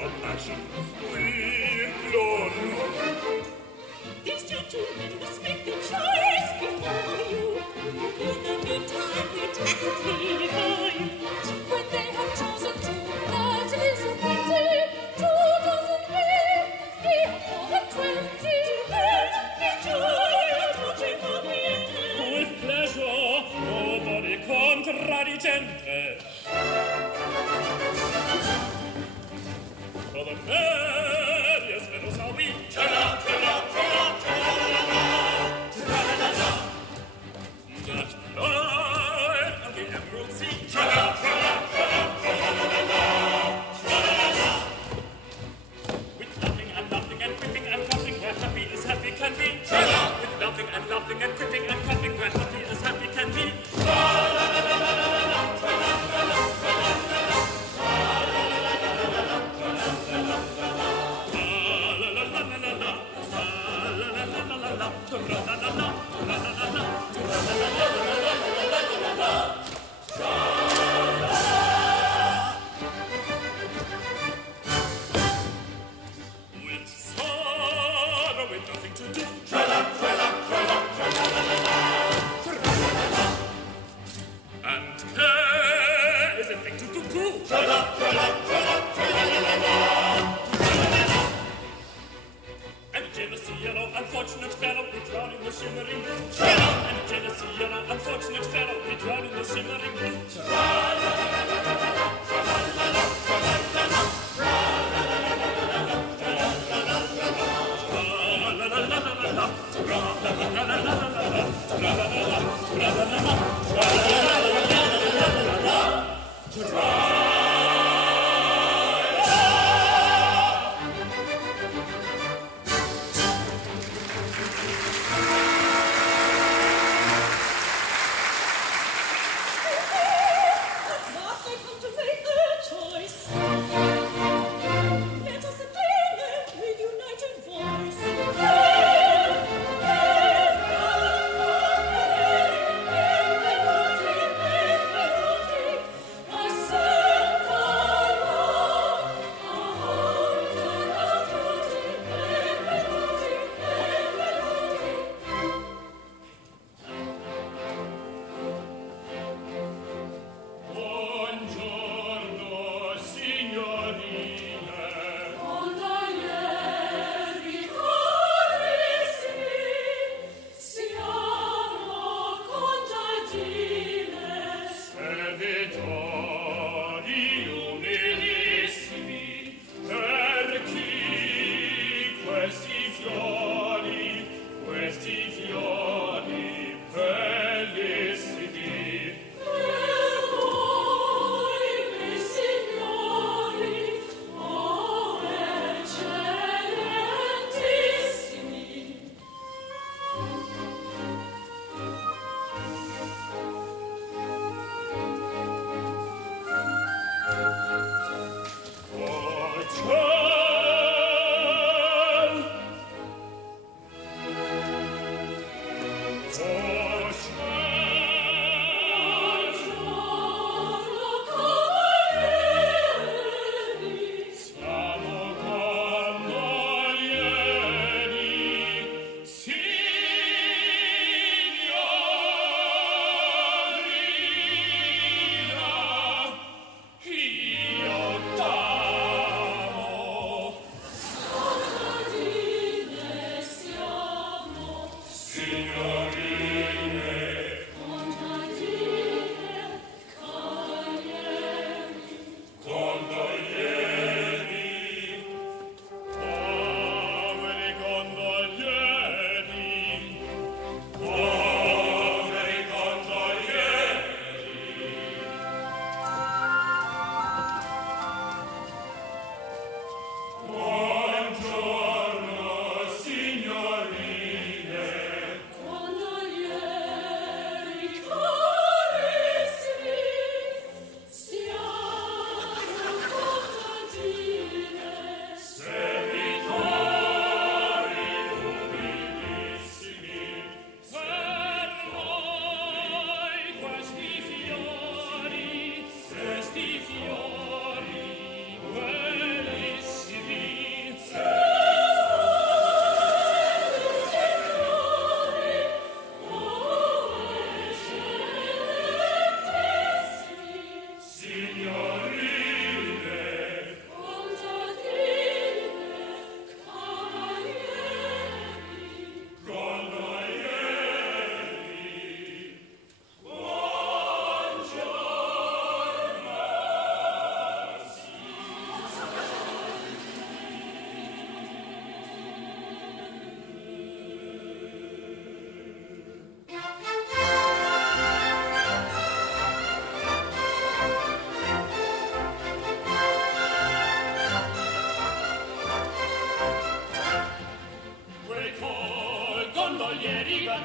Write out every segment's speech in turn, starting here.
our passion, we implore you. These gentlemen must make the choice before you. In the meantime, we tacitly ignore you. When they have chosen two, that is a pity. 2 dozen we have for the 20. Then enjoy for me. With pleasure, nobody contradicente. For the merriest fellows are we. Tra-la, tra-la, tra-la, tra-la-la-la, tra-la-la-la. That line of the Emerald Sea. Tra-la, tra-la, tra-la, tra-la-la-la, tra-la-la-la. With laughing and laughing and quipping and coughing, where happy as happy can be. Tra-la. With laughing and laughing and quipping and coughing, where happy as happy can be. Tra-la-la-la-la-la-la, tra-la-la-la, tra-la-la-la. With sorrow, with nothing to do. Tra-la, tra-la, tra-la, tra-la-la-la-la, tra-la-la-la. And care is a thing to do too. Tra-la, tra-la, tra-la, tra-la-la-la-la, tra-la-la-la. And jealousy, yellow, unfortunate fellow, we drown in the shimmering blue. Tra-la. And jealousy, yellow, unfortunate fellow, we drown in the shimmering blue. Tra-la-la-la-la-la-la, tra-la-la-la, tra-la-la-la, tra-la-la-la-la-la, tra-la-la-la-la-la, tra-la-la-la-la-la, tra-la-la-la, tra-la-la-la, tra-la-la-la, tra-la-la-la-la-la, tra-la-la-la.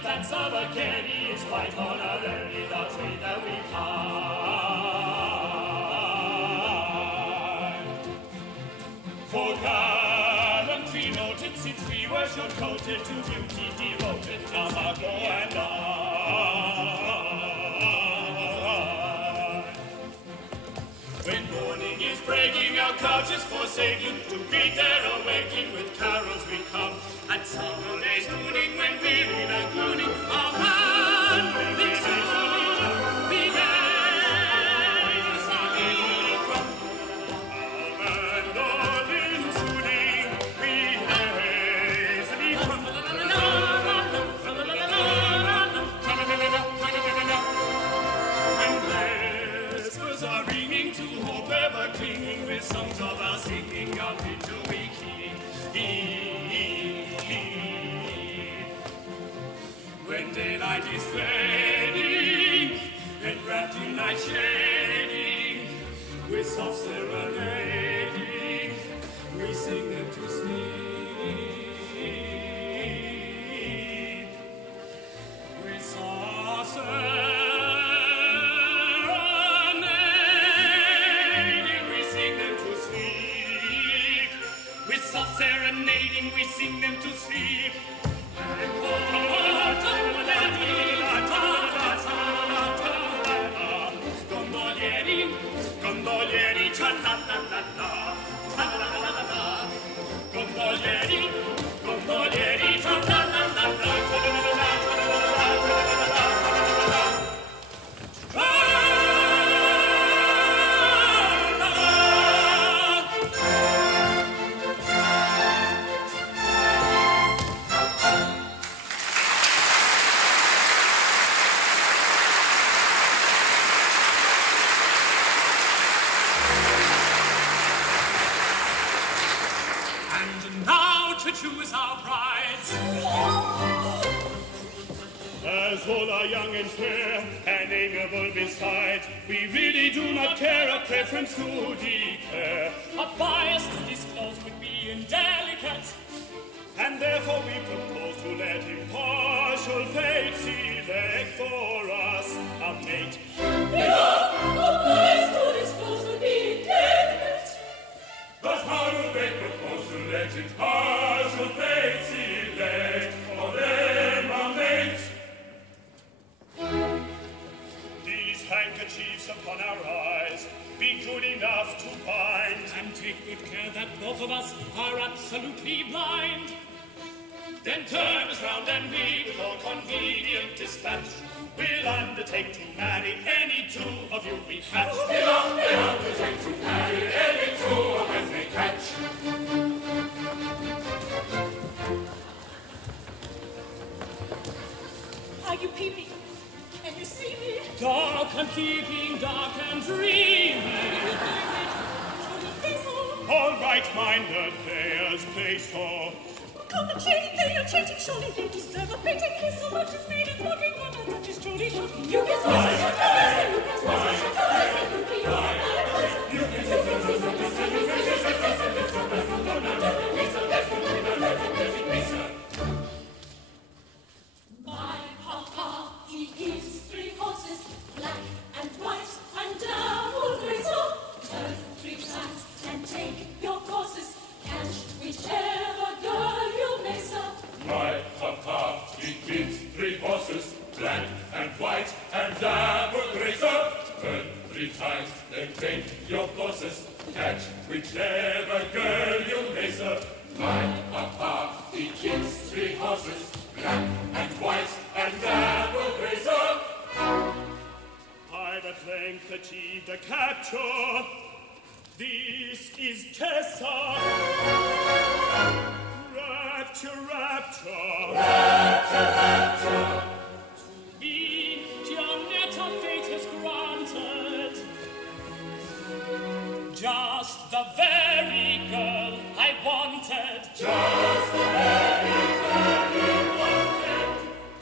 dance of a Kenny is quite honorary, the trade that we find. For gallantry noted since we were short-coated, to beauty devoted, Namago and I. When morning is breaking, our couches forsaking, to greet their awaking with carols we come, and summer days mooning when wearied and crooning, our man will be songs of our singing up into weekly. When daylight is fading, and wrapped in night shading, with soft serenading, we sing them to sleep. With soft serenading, serenading, we sing them to sleep. Gondolieri, gondolieri, cha-la-la-la-la, cha-la-la-la-la, gondolieri, gondolieri, cha-la-la-la-la, cha-la-la-la-la, choose our brides. As all are young and fair and amiable besides, we really do not care a preference to declare. A bias to disclose would be indelicate, and therefore we propose to let impartial fate select for us a mate. A bias to disclose would be indelicate. But how do they propose to let impartial fate select for them a mate? These handkerchiefs upon our eyes be good enough to bind, and take good care that both of us are absolutely blind. Then turn us round and we, with all convenient dispatch, will undertake to marry any two of you we catch. We'll undertake to marry any two of us we catch. Are you peeping? Can you see me? Dark and keeping, dark and dreamy. All right-minded players play so. Come and change, they are changing, surely they deserve a beating. Kiss so much as made it walking, one that touches truly shocking. You can smash your toys, and you can smash your toys, and you can use my voice. You can see something, my papa, he gives 3 horses, black and white and double gray. So turn 3 times and take your courses. Catch whichever girl you may, sir. My papa, he gives 3 horses, black and white and double gray. So turn 3 times, then take your courses. Catch whichever girl you may, sir. My papa, he gives 3 horses, black and white and double gray. So I've at length achieved a capture. This is Tessa. Rapture, rapture. Rapture, rapture. To me, Gianetta fate has granted. Just the very girl I wanted. Just the very girl you wanted.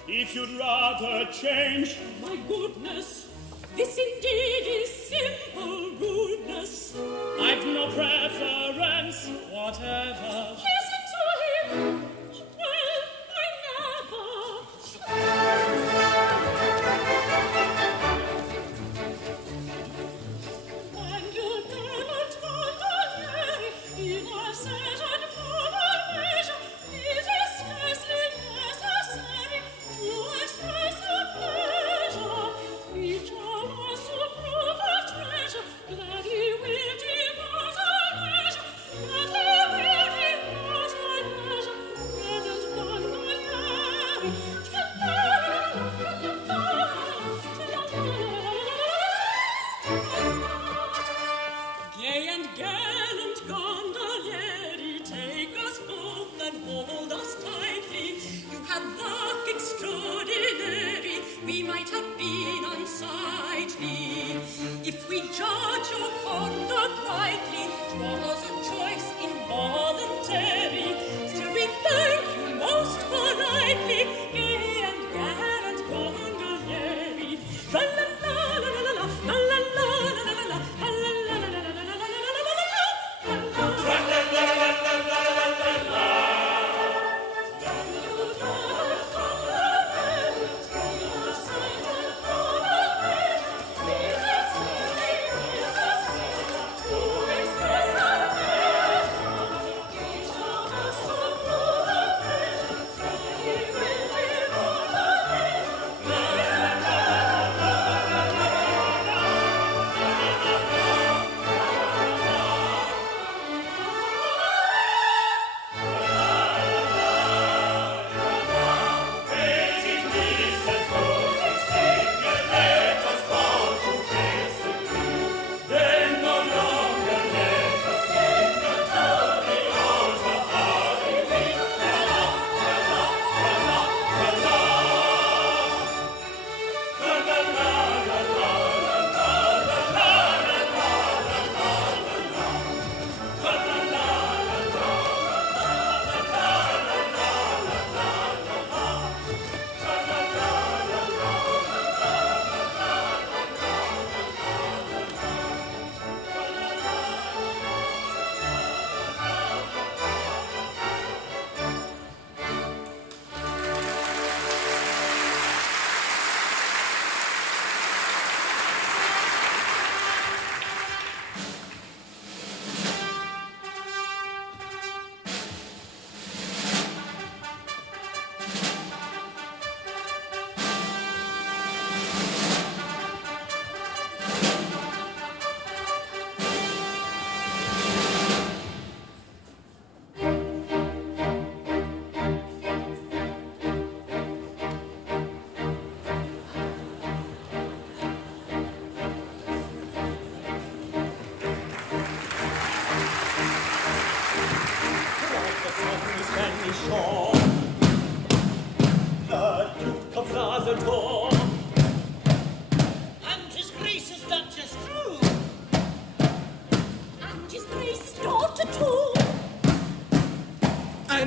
If you'd rather change, My goodness, this indeed is simple rudeness. I've no preference whatever. Listen to him. Well, I never.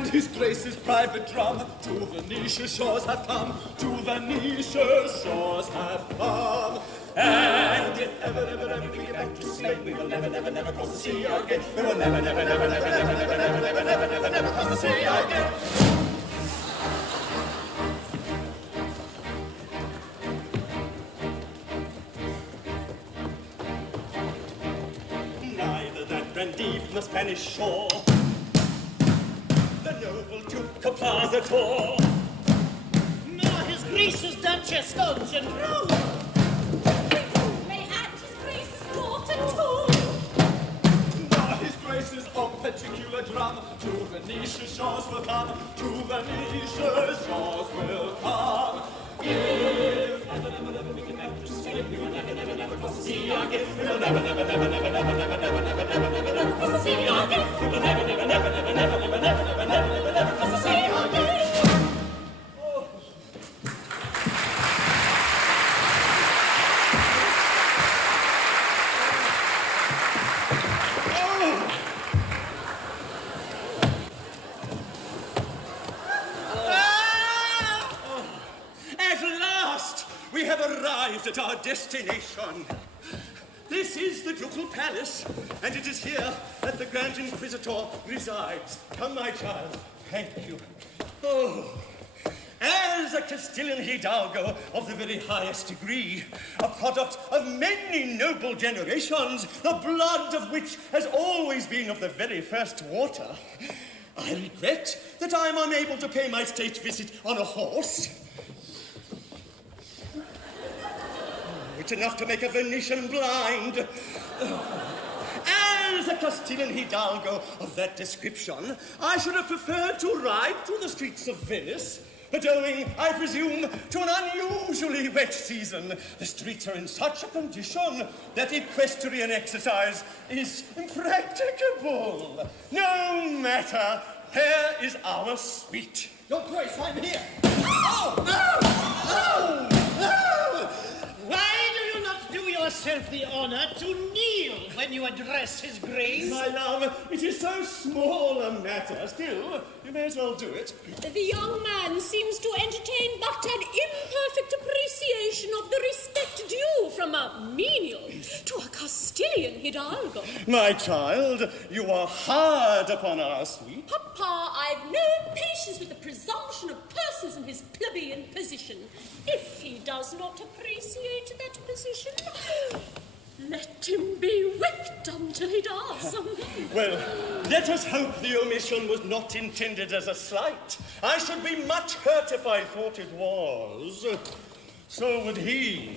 And his grace's private drum to Venetian shores have come, to Venetian shores have come. And if ever we get back to Spain, we will never cross the sea again. We will never cross the sea again. Neither that grandee from the Spanish shore, the noble Duke of Plaza Tor, nor his grace's Duchess Gonjan Rowe. May add his grace's daughter too. nor his grace's own particular drum, to Venetian shores will come, to Venetian shores will come. If ever we get back to Spain, we will never cross the sea again. We will never cross the sea again. We will never cross the sea again. At last, we have arrived at our destination. This is the Ducal Palace, and it is here that the Grand Inquisitor resides. Come, my child. Thank you. Oh, as a Castilian hidalgo of the very highest degree, a product of many noble generations, the blood of which has always been of the very first water, I regret that I am unable to pay my state visit on a horse. It's enough to make a Venetian blind. As a Castilian hidalgo of that description, I should have preferred to ride through the streets of Venice, but owing, I presume, to an unusually wet season, the streets are in such a condition that equestrian exercise is impracticable. No matter, here is our suite. Your Grace, I'm here. Why do you not do yourself the honor to kneel when you address his grace? My love, it is so small a matter. Still, you may as well do it. The young man seems to entertain but an imperfect appreciation of the respect due from a menial to a Castilian hidalgo. My child, you are hard upon our suite. Papa, I've no patience with the presumption of persons in his plebeian position. If he does not appreciate that position, let him be whipped until he does. Well, let us hope the omission was not intended as a slight. I should be much hurt if I thought it was. So would he.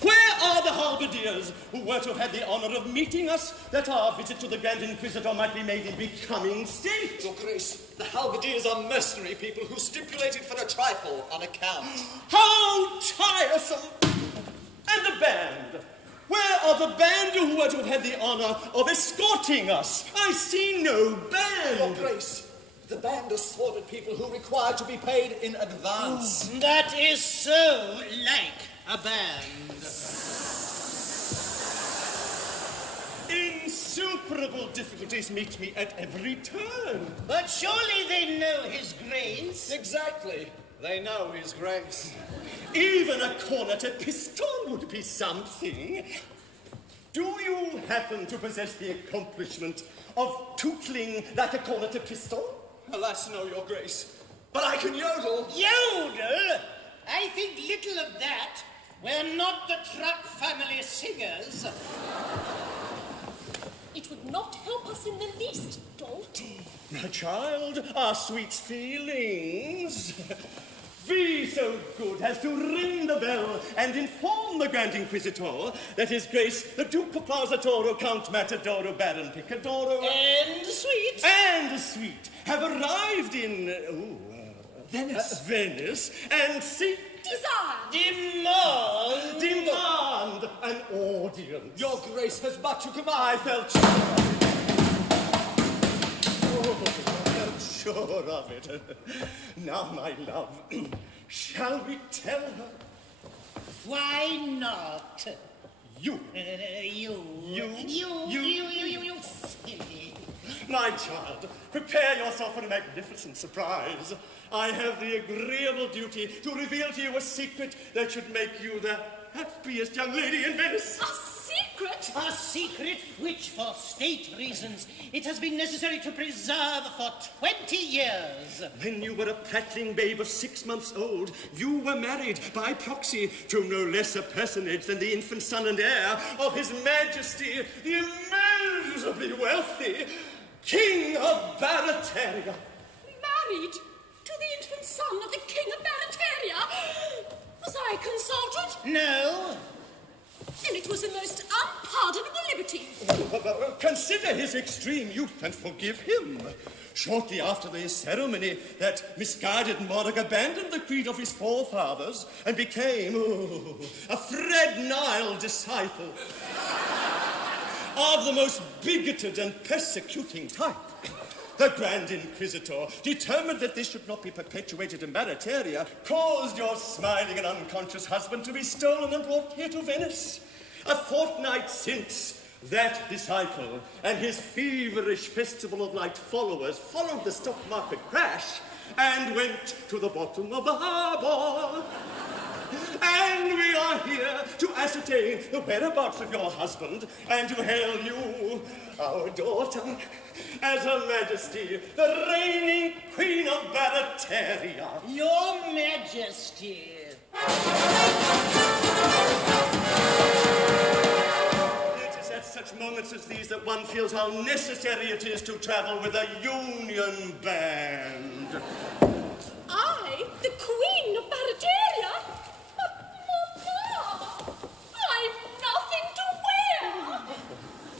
Where are the halberdiers who were to have had the honor of meeting us, that our visit to the Grand Inquisitor might be made in becoming state? Your Grace, the halberdiers are mercenary people who stipulated for a trifle on account. How tiresome! And the band? Where are the band who were to have had the honor of escorting us? I see no band. Your Grace, the band are sordid people who require to be paid in advance. That is so like a band. Insuperable difficulties meet me at every turn. But surely they know his grace. Exactly. They know His Grace. Even a cornet pistol would be something. Do you happen to possess the accomplishment of tootling like a cornet pistol? Alas, no, Your Grace. But I can yodel. Yodel? I think little of that. We're not the Truck family singers. It would not help us in the least, Dalt. My child, our sweet feelings. Be so good as to ring the bell and inform the Grand Inquisitor that His Grace, the Duke of Plaza Toro, Count Matadoro, Baron Picadoro, And sweet. have arrived in Venice and seek demand an audience. Your Grace has much to command. I felt sure of it. Now, my love, shall we tell her? Why not? You. You silly. My child, prepare yourself for a magnificent surprise. I have the agreeable duty to reveal to you a secret that should make you the happiest young lady in Venice. A secret? A secret which, for state reasons, it has been necessary to preserve for 20 years. When you were a prattling babe of 6 months old, you were married by proxy to no less a personage than the infant son and heir of His Majesty, the immeasurably wealthy King of Barataria. Married to the infant son of the King of Barataria? Was I consulted? No. And it was a most unpardonable liberty. Consider his extreme youth and forgive him. Shortly after the ceremony, that misguided monarch abandoned the creed of his forefathers and became a Fred Nile disciple of the most bigoted and persecuting type. The Grand Inquisitor, determined that this should not be perpetuated in Barataria, caused your smiling and unconscious husband to be stolen and brought here to Venice. A fortnight since, that disciple and his feverish Festival of Light followers followed the stock market crash and went to the bottom of the harbor. And we are here to ascertain the whereabouts of your husband and to hail you, our daughter, as Her Majesty, the reigning Queen of Barataria. Your Majesty. It is at such moments as these that one feels how necessary it is to travel with a union band. I, the Queen of Barataria? But, Mama, I've nothing to wear.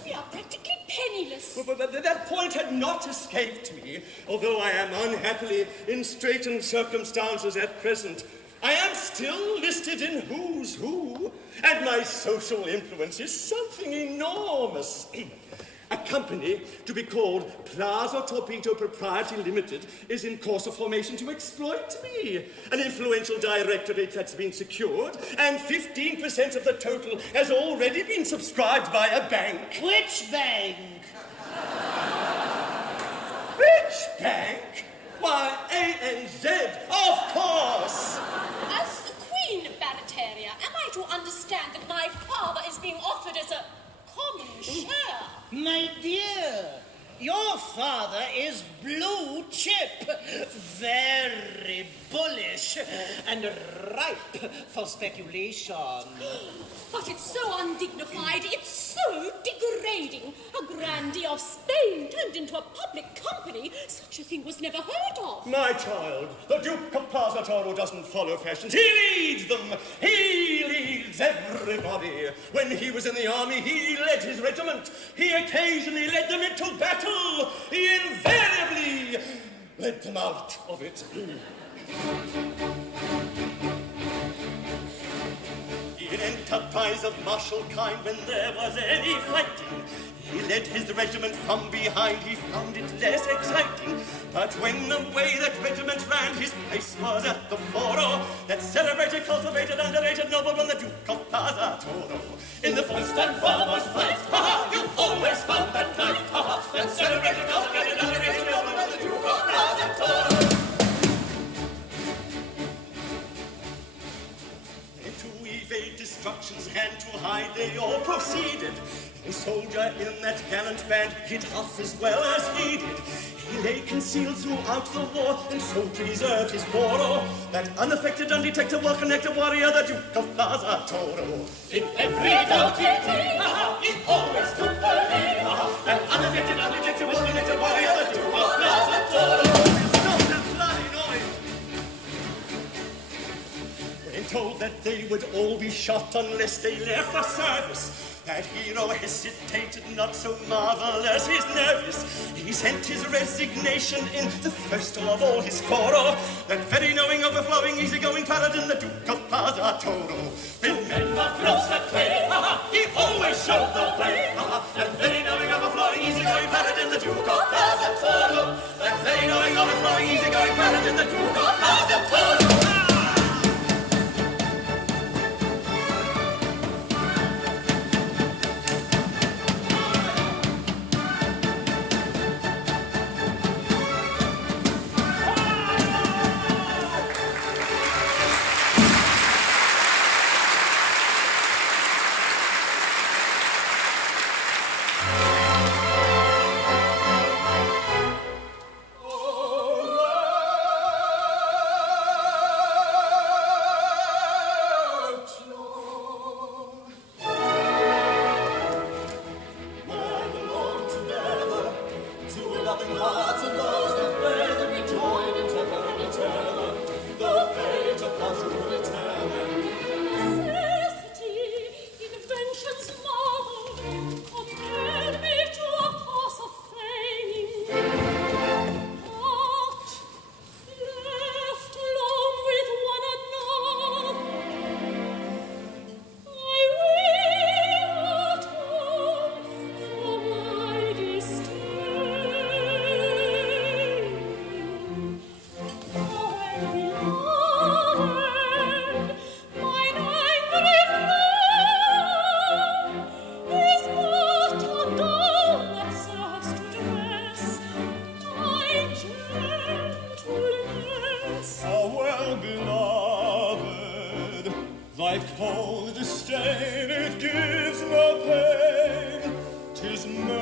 We are practically penniless. But that point had not escaped me, although I am unhappily in straitened circumstances at present. I am still listed in Who's Who, and my social influence is something enormous. A company to be called Plaza Torpedo Propriety Limited is in course of formation to exploit me. An influential directorate that's been secured, and 15% of the total has already been subscribed by a bank. Which bank? Which bank? Why, ANZ, of course! As the Queen of Barataria, am I to understand that my father is being offered as a common share? My dear, your father is blue chip, very bullish and ripe for speculation. But it's so undignified, it's so degrading. A grandee of Spain turned into a public company. Such a thing was never heard of. My child, the Duke of Plaza Toro doesn't follow fashions. He leads them. He leads everybody. When he was in the army, he led his regiment. He occasionally led them into battle. He invariably led them out of it. In enterprise of martial kind, when there was any fighting, he led his regiment from behind. He found it less exciting. But when the way that regiment ran, his place was at the foro. That celebrated, cultivated, underrated nobleman, the Duke of Plaza Toro. In the first and foremost fight, you always found that night. That celebrated, cultivated, underrated nobleman, the Duke of Plaza Toro. To evade destruction's hand, to hide they all proceeded. No soldier in that gallant band hit half as well as he did. He lay concealed throughout the war and so preserved his war. That unaffected, undetected, well-connected warrior, the Duke of Plaza Toro. In every doughty deed, he always took the lead. That unaffected, undetected, well-connected warrior, the Duke of Plaza Toro. Stop that bloody noise! When told that they would all be shot unless they left for service, that hero hesitated, not so marvelous his nervous. He sent his resignation in, the first of all his corps. That very knowing, overflowing, easygoing paladin, the Duke of Plaza Toro. When men were close at play, he always showed the way. That very knowing, overflowing, easygoing paladin, the Duke of Plaza Toro. That very knowing, overflowing, easygoing paladin, the Duke of Plaza Toro.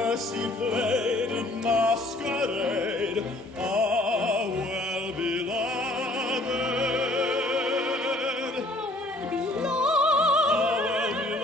mercy played in masquerade, ah, well beloved. How well beloved.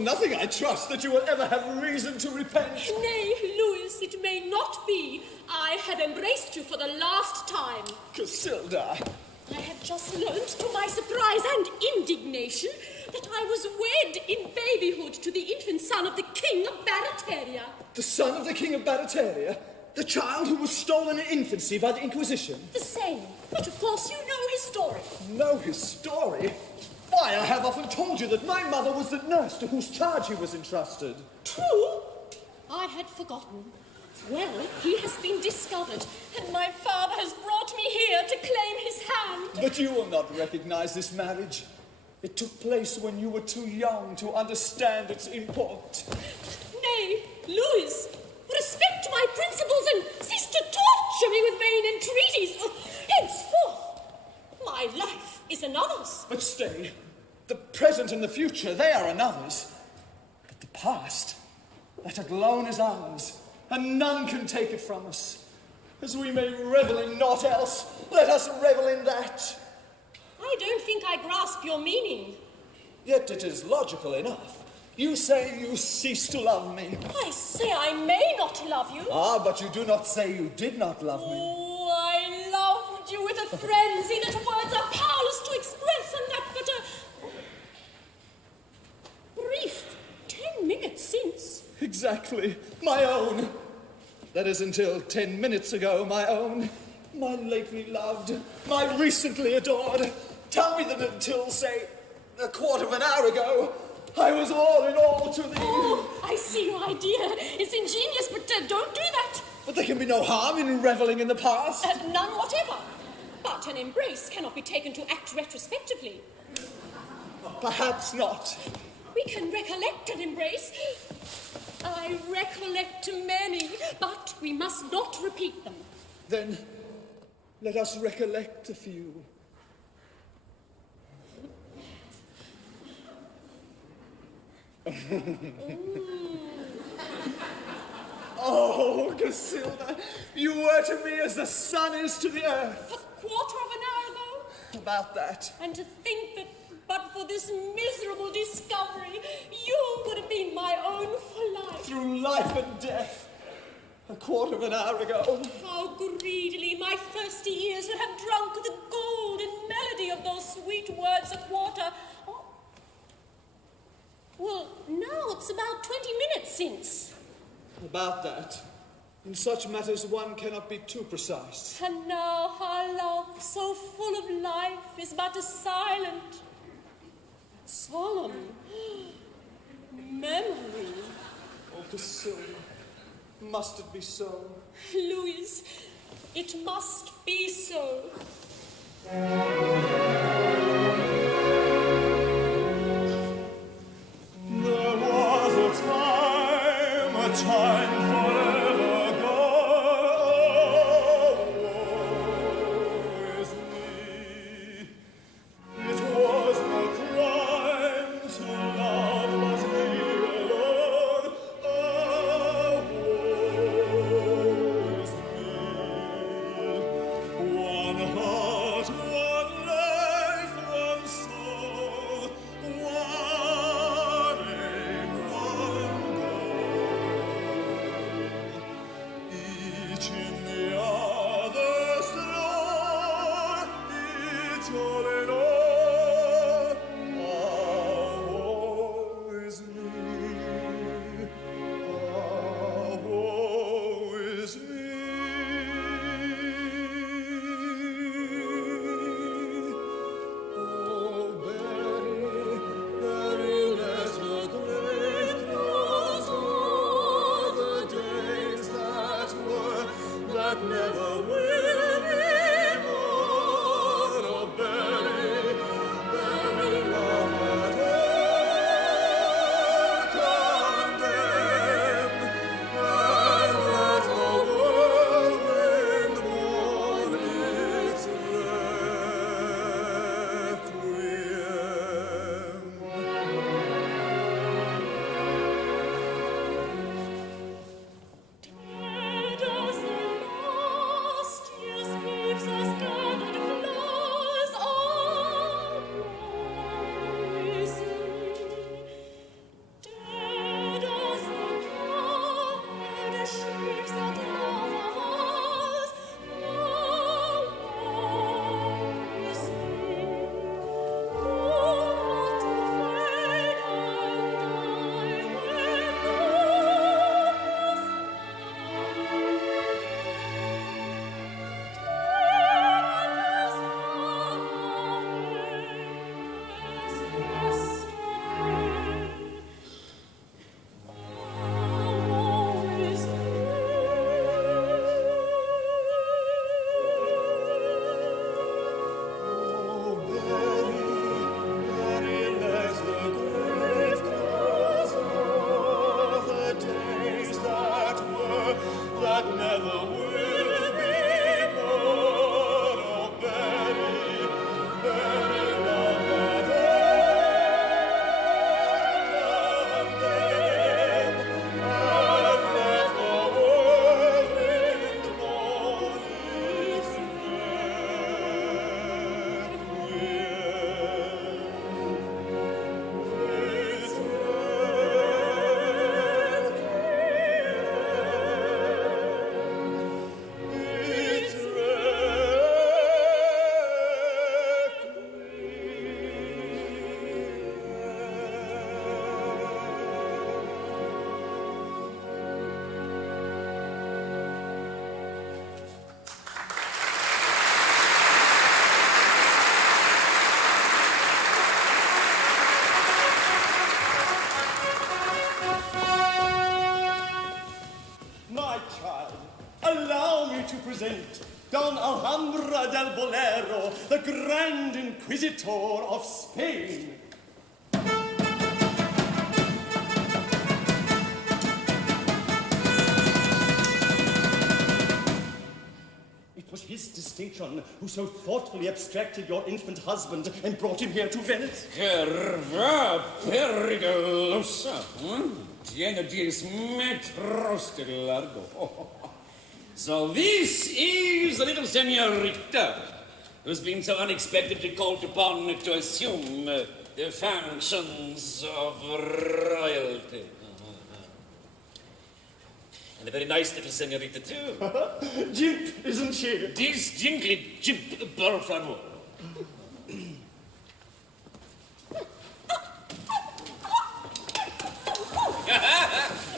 Nothing, I trust, that you will ever have reason to repent. Nay, Louis, it may not be. I have embraced you for the last time. Casilda. I have just learnt, to my surprise and indignation, that I was wed in babyhood to the infant son of the King of Barataria. The son of the King of Barataria? The child who was stolen in infancy by the Inquisition? The same. But of course you know his story. Know his story? Why, I have often told you that my mother was the nurse to whose charge he was entrusted. True. I had forgotten. Well, he has been discovered, and my father has brought me here to claim his hand. But you will not recognize this marriage. It took place when you were too young to understand its import. Nay, Louis, respect my principles and cease to torture me with vain entreaties. Henceforth, my life is another's. But stay. The present and the future, they are another's. But the past, that alone is ours, and none can take it from us. As we may revel in naught else, let us revel in that. I don't think I grasp your meaning. Yet it is logical enough. You say you cease to love me. I say I may not love you. Ah, but you do not say you did not love me. Oh, I loved you with a frenzy that words are powerless to express, and that but a brief 10 minutes since. Exactly. My own. That is until 10 minutes ago, my own. My lately loved. My recently adored. Tell me that until, say, a quarter of an hour ago, I was all in all to thee. Oh, I see your idea. It's ingenious, but don't do that. But there can be no harm in reveling in the past. None whatever. But an embrace cannot be taken to act retrospectively. Perhaps not. We can recollect an embrace. I recollect many, but we must not repeat them. Then let us recollect a few. Oh, Casilda, you were to me as the sun is to the earth. A quarter of an hour ago? About that. And to think that but for this miserable discovery, you would have been my own for life. Through life and death. A quarter of an hour ago. How greedily my thirsty ears would have drunk the golden melody of those sweet words a quarter. Oh. Well, now it's about 20 minutes since. About that. In such matters one cannot be too precise. And now our love, so full of life, is but a silent, solemn memory. Oh, Casilda, must it be so? Louis, it must be so. There was a time forever gone. Woe is me. It was no crime to love but me alone. Woe is me. One heart, one life, one soul, one present Don Alhambra del Bolero, the Grand Inquisitor of Spain. It was his distinction who so thoughtfully abstracted your infant husband and brought him here to Venice. Curva pericolosa. Tiene 10 metros de largo. So this is the little senorita who's been so unexpectedly called upon to assume the functions of royalty. And a very nice little senorita, too. Jimp, isn't she? Distinctly jimp, por favor.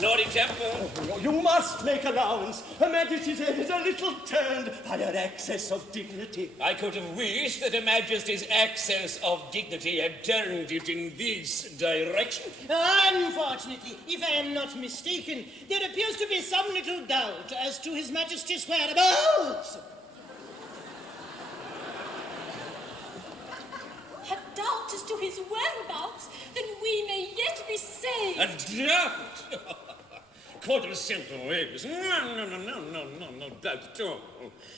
Naughty temper. You must make allowance. Her Majesty's head is a little turned by her excess of dignity. I could have wished that Her Majesty's excess of dignity had turned it in this direction. Unfortunately, if I am not mistaken, there appears to be some little doubt as to His Majesty's whereabouts. A doubt as to his whereabouts, then we may yet be saved. A doubt? Quite simple ways. No doubt at all.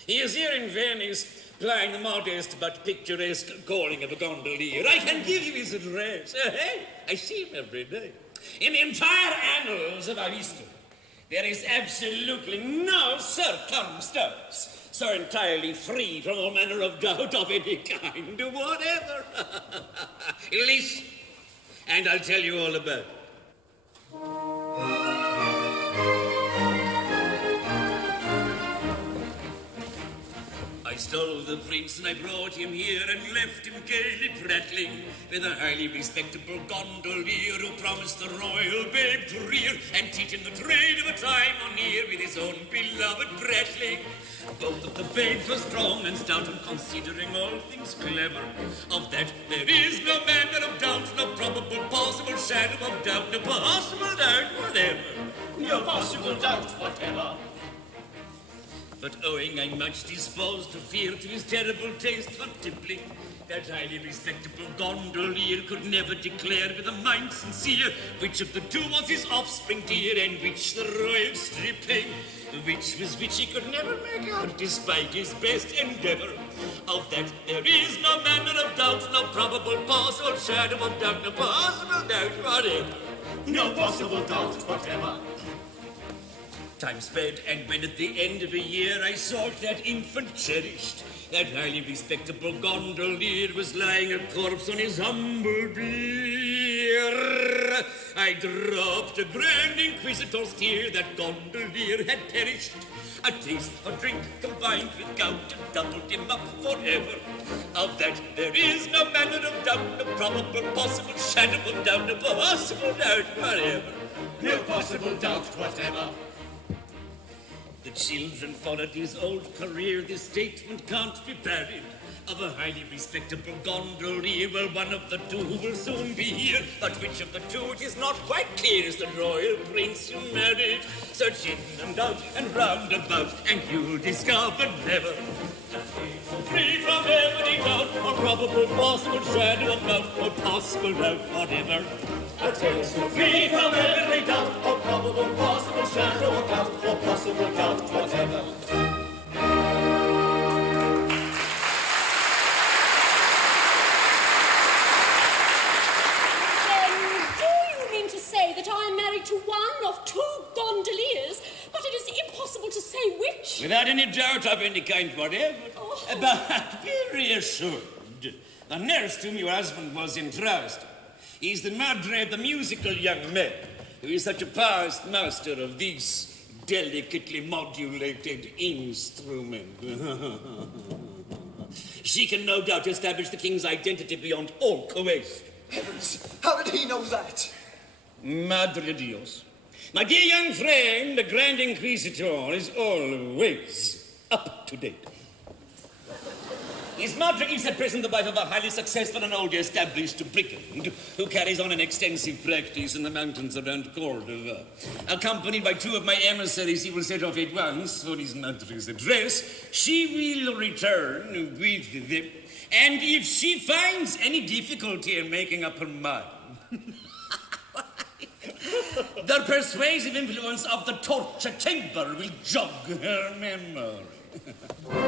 He is here in Venice, plying the modest but picturesque calling of a gondolier. I can give you his address. Hey, I see him every day. In the entire annals of our history, there is absolutely no circumstance so entirely free from all manner of doubt of any kind, whatever. Listen, and I'll tell you all about it. I stole the prince and I brought him here and left him gaily prattling with a highly respectable gondolier who promised the royal babe to rear and teach him the trade of a time or near with his own beloved prattling. Both of the babes were strong and stout and considering all things clever. Of that there is no manner of doubt, no probable possible shadow of doubt, no possible doubt whatever. No possible doubt whatever. But owing I'm much disposed to fear to his terrible taste for tippling, that highly respectable gondolier could never declare with a mind sincere which of the two was his offspring dear and which the royal stripping. Which was which he could never make out despite his best endeavor. Of that there is no manner of doubt, no probable possible shadow of doubt, no possible doubt whatever. No possible doubt whatever. Time sped, and when at the end of a year I sought that infant cherished, that highly respectable gondolier was lying a corpse on his humble bier. I dropped a grand inquisitor's tear, that gondolier had perished. A taste for drink combined with gout and doubled him up forever. Of that there is no manner of doubt, no probable possible shadow of doubt, no possible doubt whatever. No possible doubt whatever. The children followed his old career, this statement can't be buried. Of a highly respectable gondolier, well, one of the two will soon be here. But which of the two it is not quite clear is the royal prince you married. Search in and out and round about, and you'll discover never. Free from every doubt, or probable possible shadow of doubt, or possible doubt whatever. A tale so free from every doubt, or probable possible shadow of doubt, or possible doubt whatever. That I am married to one of two gondoliers, but it is impossible to say which. Without any doubt of any kind whatever. Oh. But be reassured. The nurse to whom your husband was entrusted is the madre of the musical young man, who is such a past master of this delicately modulated instrument. She can no doubt establish the king's identity beyond all question. Heavens, how did he know that? Madre Dios. My dear young friend, the Grand Inquisitor is always up to date. His Margaret is at present the wife of a highly successful and old established brigand who carries on an extensive practice in the mountains around Cordova. Accompanied by 2 of my emissaries, he will set off at once for his Margaret's address. She will return with them, and if she finds any difficulty in making up her mind, the persuasive influence of the torture chamber will jog her memory. But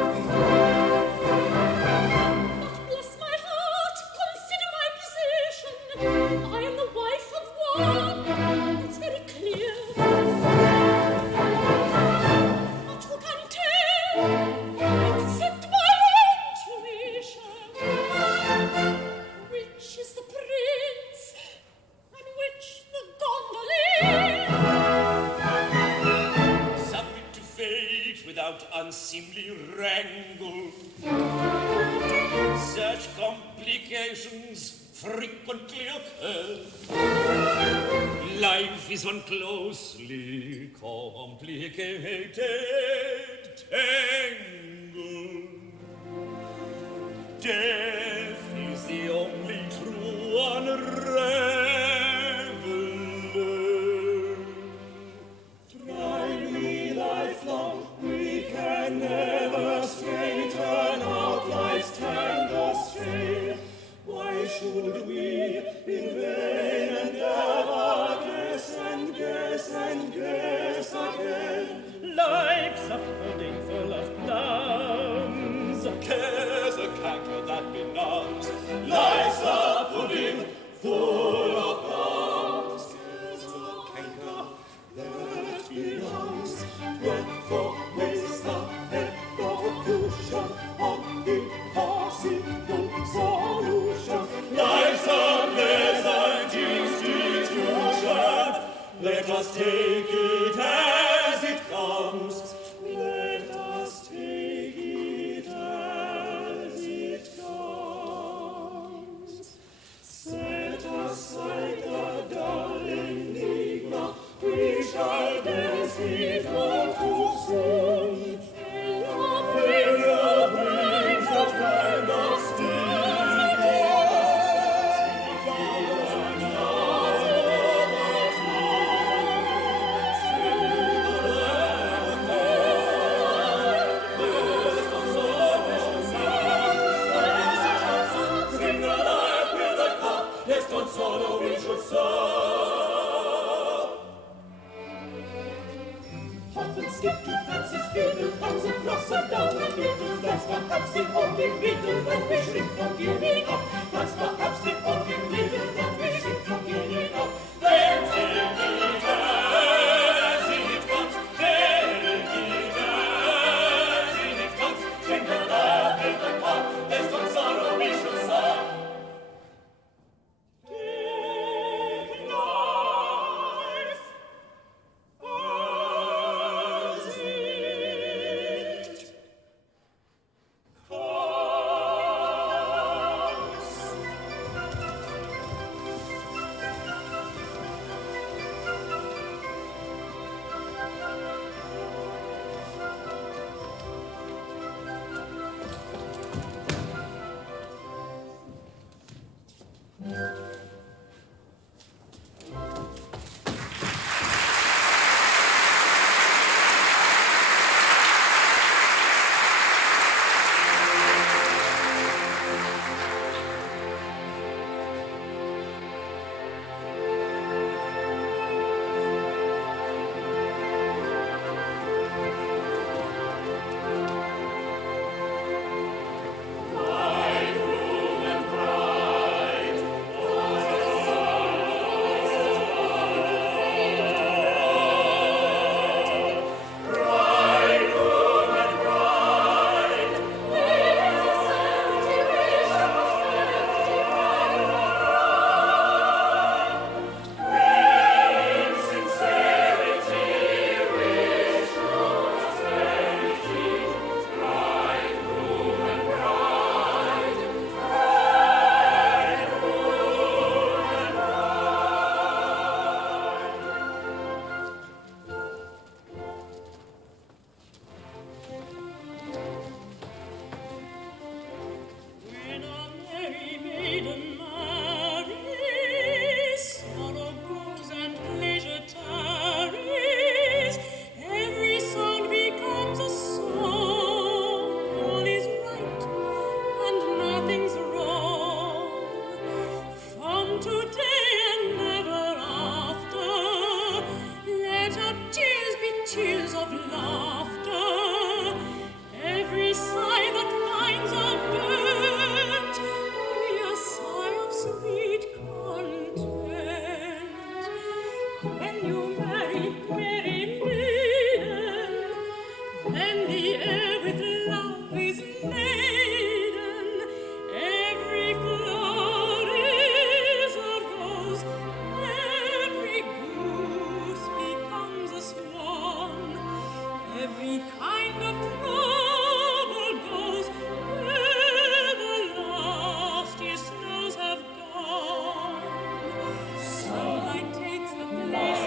bless my heart, consider my position. I am the wife of one. It's very clear. But who can tell, except my intuition, which is the prince and which the gondolier? Submit to fate without unseemly wrangle. Such complications frequently occur. Life is one closely complicated tangle. Death is the only true unraveler. Try we lifelong, we can never straighten out life's tangled strain. Why should we in vain endeavor guess and guess and guess again? Life's a pudding full of plums. Care's a canker that benumbs. Life's a pudding full of plums. Care's a canker that benumbs. Wherefore waste the elocution of impossible solution? Life's a pleasant institution. Let us take it as it comes. Let us take it as it comes. Set aside the dull enigma. We shall guess it all too soon. Fill your brains of kind of solo we should serve. Hop and skip to Francis Fiddle comes across and down the middle. That's perhaps the only riddle that we shrink from giving up. That's perhaps the only riddle that we shrink from giving up. Then take it as it comes. Take it as it comes. Drink the laugh in the cup. There's no sorrow we should serve. When you marry, merry maiden, then the air with love is laden. Every flower is a rose, every goose becomes a swan. Every kind of trouble goes where the last year's snows have gone. Sunlight takes the place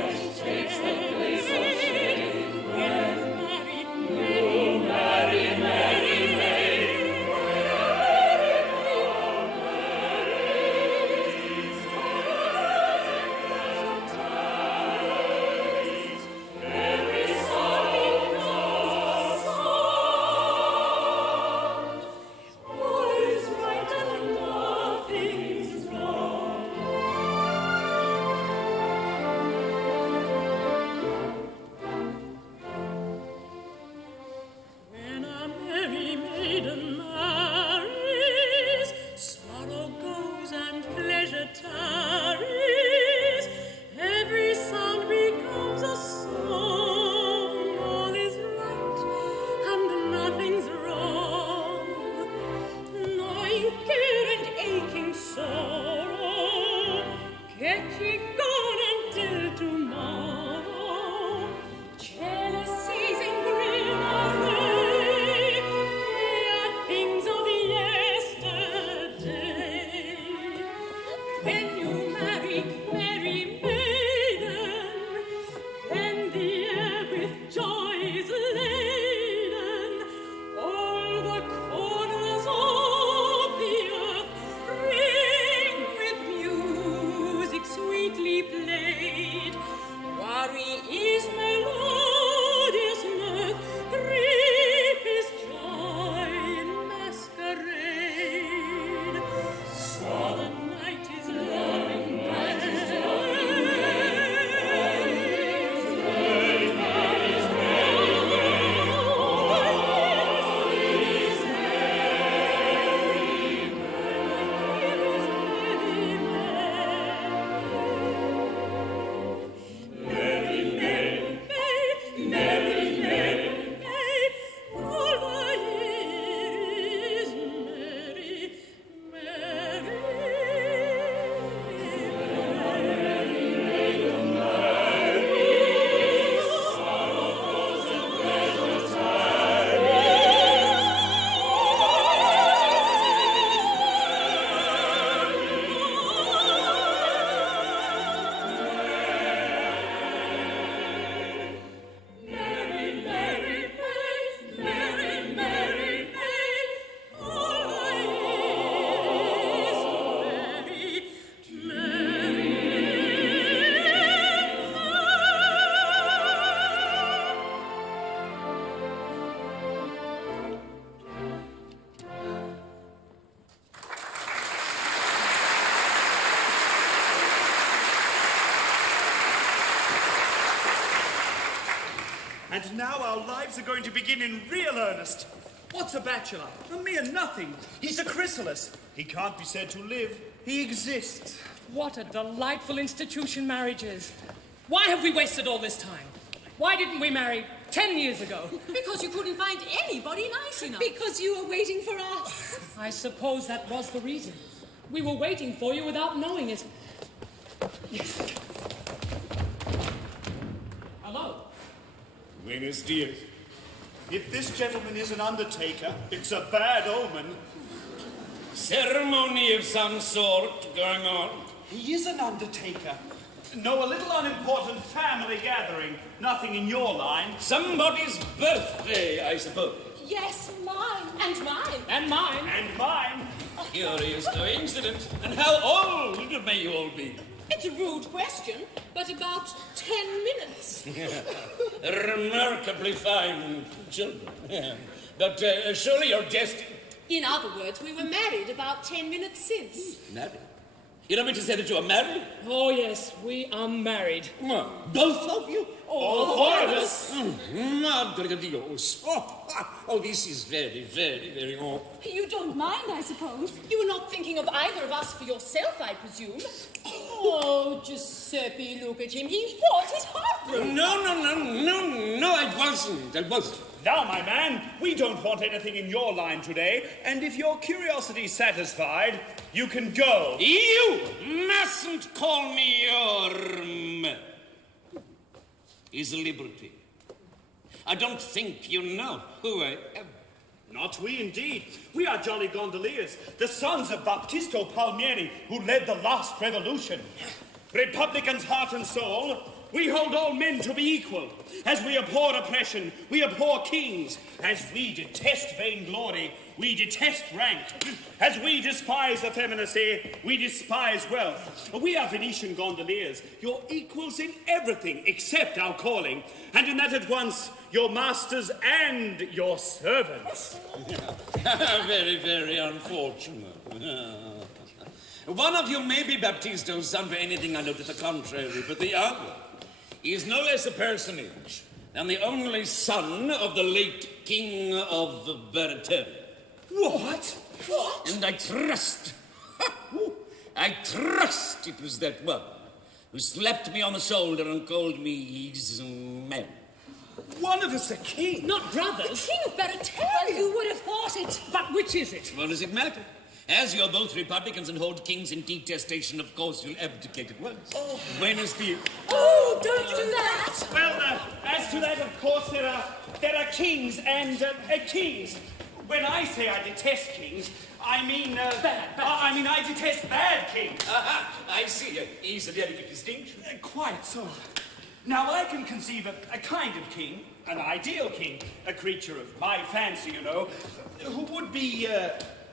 of shade. When you marry, marry, When a merry maiden marries, sorrow goes and pleasure tarries. Every sound becomes a song. All is right and nothing's wrong. Gnawing care and aching sorrow, get ye gone until tomorrow. Jealousies and grin array, they are things of yesterday. When you marry, merry maiden, then the air with joy is laden. All the corners of the earth ring with music sweetly played. Worry is melodious mirth, grief is joy in masquerade. So the night is loving And now our lives are going to begin in real earnest. What's a bachelor? A mere nothing. He's a chrysalis. He can't be said to live. He exists. What a delightful institution marriage is. Why have we wasted all this time? Why didn't we marry 10 years ago? Because you couldn't find anybody nice enough. Because you were waiting for us. I suppose that was the reason. We were waiting for you without knowing it. Yes. Hello. Buenos dias. If this gentleman is an undertaker, it's a bad omen. Ceremony of some sort going on. He is an undertaker. No, a little unimportant family gathering. Nothing in your line. Somebody's birthday, I suppose. Yes, mine. And mine. And mine. And mine. Curious coincidence. And how old may you all be? It's a rude question, but about 10 minutes. Remarkably fine children. But surely you're jesting. In other words, we were married about 10 minutes since. Married? You don't mean to say that you are married? Oh, yes, we are married. Both of you? All four of us. Madre Dios. Oh, this is very, very, very odd. You don't mind, I suppose. You were not thinking of either of us for yourself, I presume. Oh, Giuseppe, look at him. He was his heartbroken. No, I wasn't. Now, my man, we don't want anything in your line today, and if your curiosity's satisfied, you can go. You mustn't call me your man. Is liberty. I don't think you know who I am. Not we, indeed. We are jolly gondoliers, the sons of Baptisto Palmieri, who led the last revolution. Republicans heart and soul, we hold all men to be equal. As we abhor oppression, we abhor kings. As we detest vainglory, we detest rank. As we despise effeminacy, we despise wealth. We are Venetian gondoliers, your equals in everything except our calling, and in that at once your masters and your servants. Very, very unfortunate. One of you may be Baptisto's son for anything I know to the contrary, but the other is no less a personage than the only son of the late King of Berteri. What? And I trust it was that one who slapped me on the shoulder and called me his man. One of us a king? Not brothers. The King of Berteri. Who would have thought it? But which is it? What does it matter? As you're both Republicans and hold kings in detestation, of course you'll abdicate at once. Oh. Buenos dias. Oh, don't do that. Well, as to that, of course, there are kings and kings. When I say I detest kings, I mean I detest bad kings. Aha, I see. Is a delicate distinction. Quite so. Now, I can conceive a kind of king, an ideal king, a creature of my fancy, you know, who would be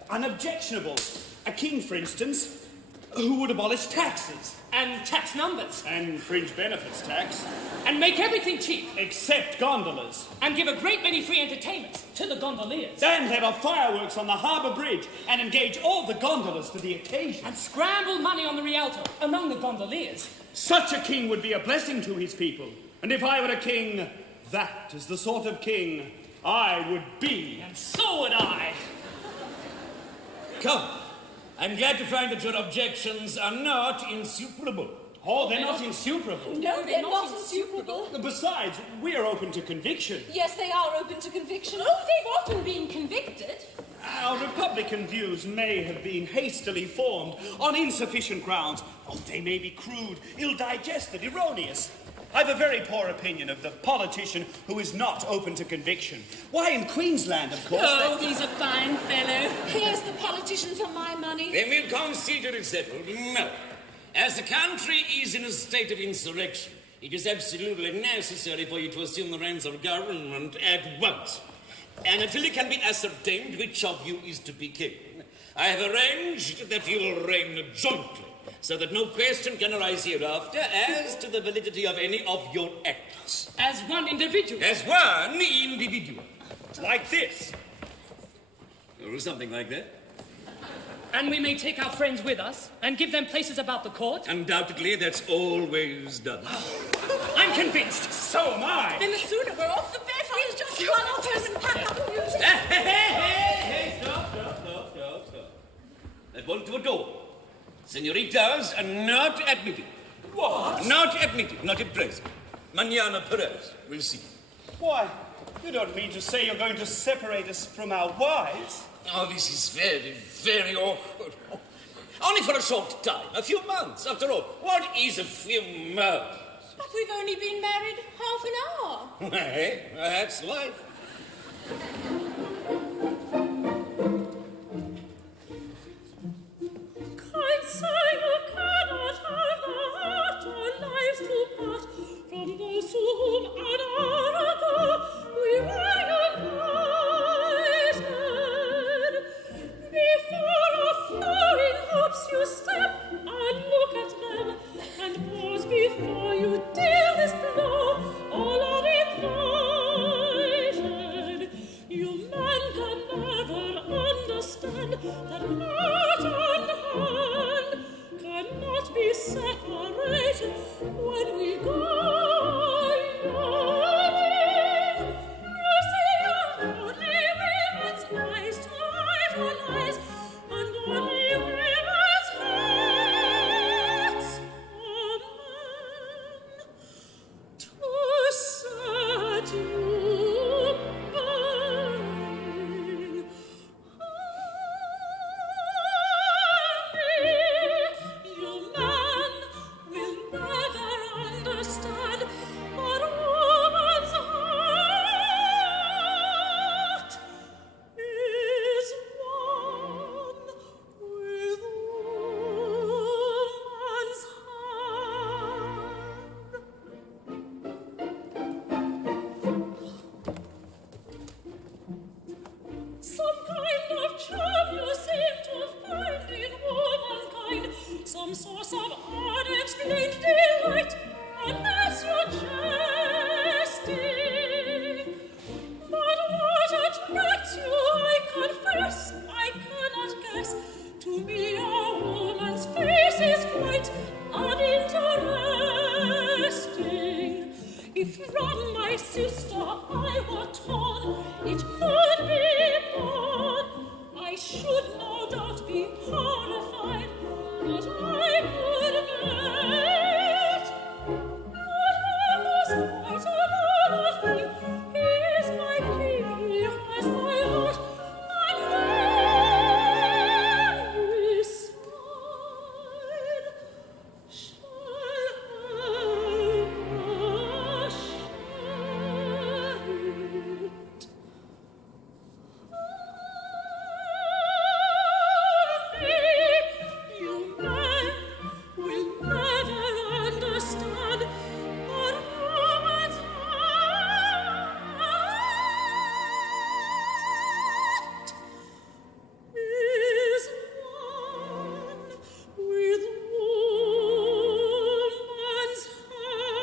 unobjectionable. A king, for instance, who would abolish taxes. And tax numbers. And fringe benefits tax. And make everything cheap. Except gondolas. And give a great many free entertainments to the gondoliers. And have a fireworks on the harbour bridge and engage all the gondolas for the occasion. And scramble money on the Rialto among the gondoliers. Such a king would be a blessing to his people. And if I were a king, that is the sort of king I would be. And so would I. Come. I'm glad to find that your objections are not insuperable. Oh, they're not insuperable. No, they're not insuperable. Besides, we're open to conviction. Yes, they are open to conviction. Oh, they've often been convicted. Our Republican views may have been hastily formed on insufficient grounds. Oh, they may be crude, ill-digested, erroneous. I've a very poor opinion of the politician who is not open to conviction. Why, in Queensland, of course... Oh, he's a fine fellow. Here's the politician for my money. Then we'll consider it settled. No. As the country is in a state of insurrection, it is absolutely necessary for you to assume the reins of government at once. And until it can be ascertained which of you is to be king, I have arranged that you will reign jointly, so that no question can arise hereafter as to the validity of any of your acts. As one individual. As one individual. Like this. Or something like that. And we may take our friends with us and give them places about the court. Undoubtedly, that's always done. I'm convinced. So am I. Then the sooner we're off, the better. We'll just run off home and pack up and use it. Hey, stop. That won't do at all. Senoritas are not admitted. What? Not admitted, not at present. Mañana perhaps, we'll see. Why, you don't mean to say you're going to separate us from our wives? Oh, this is very, very awkward. Only for a short time, a few months, after all. What is a few months? But we've only been married half an hour. Hey, that's life. Kind sir, you cannot have the heart or lives to part from those to whom an hour ago we were united. Before our flowing hopes you step and look at them, and pause before you deal this blow, all are invited. You men can never understand that heart and hand cannot be separated when we go yawning. You see, only women's eyes to idolize, and only women's hearts If from my sister I were torn, it could be borne. I should no doubt be horrified, but I could bear it. Whatever's right or wrong of me, he is my king, he is my lord, and very side shall ever share it. You will never understand what woman's heart is one with woman's hand.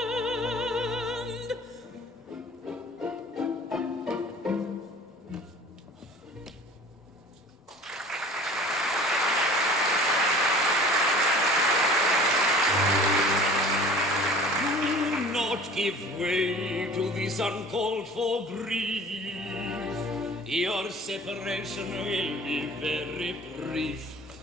Do not give way to this uncalled for grief. Your separation will be very brief.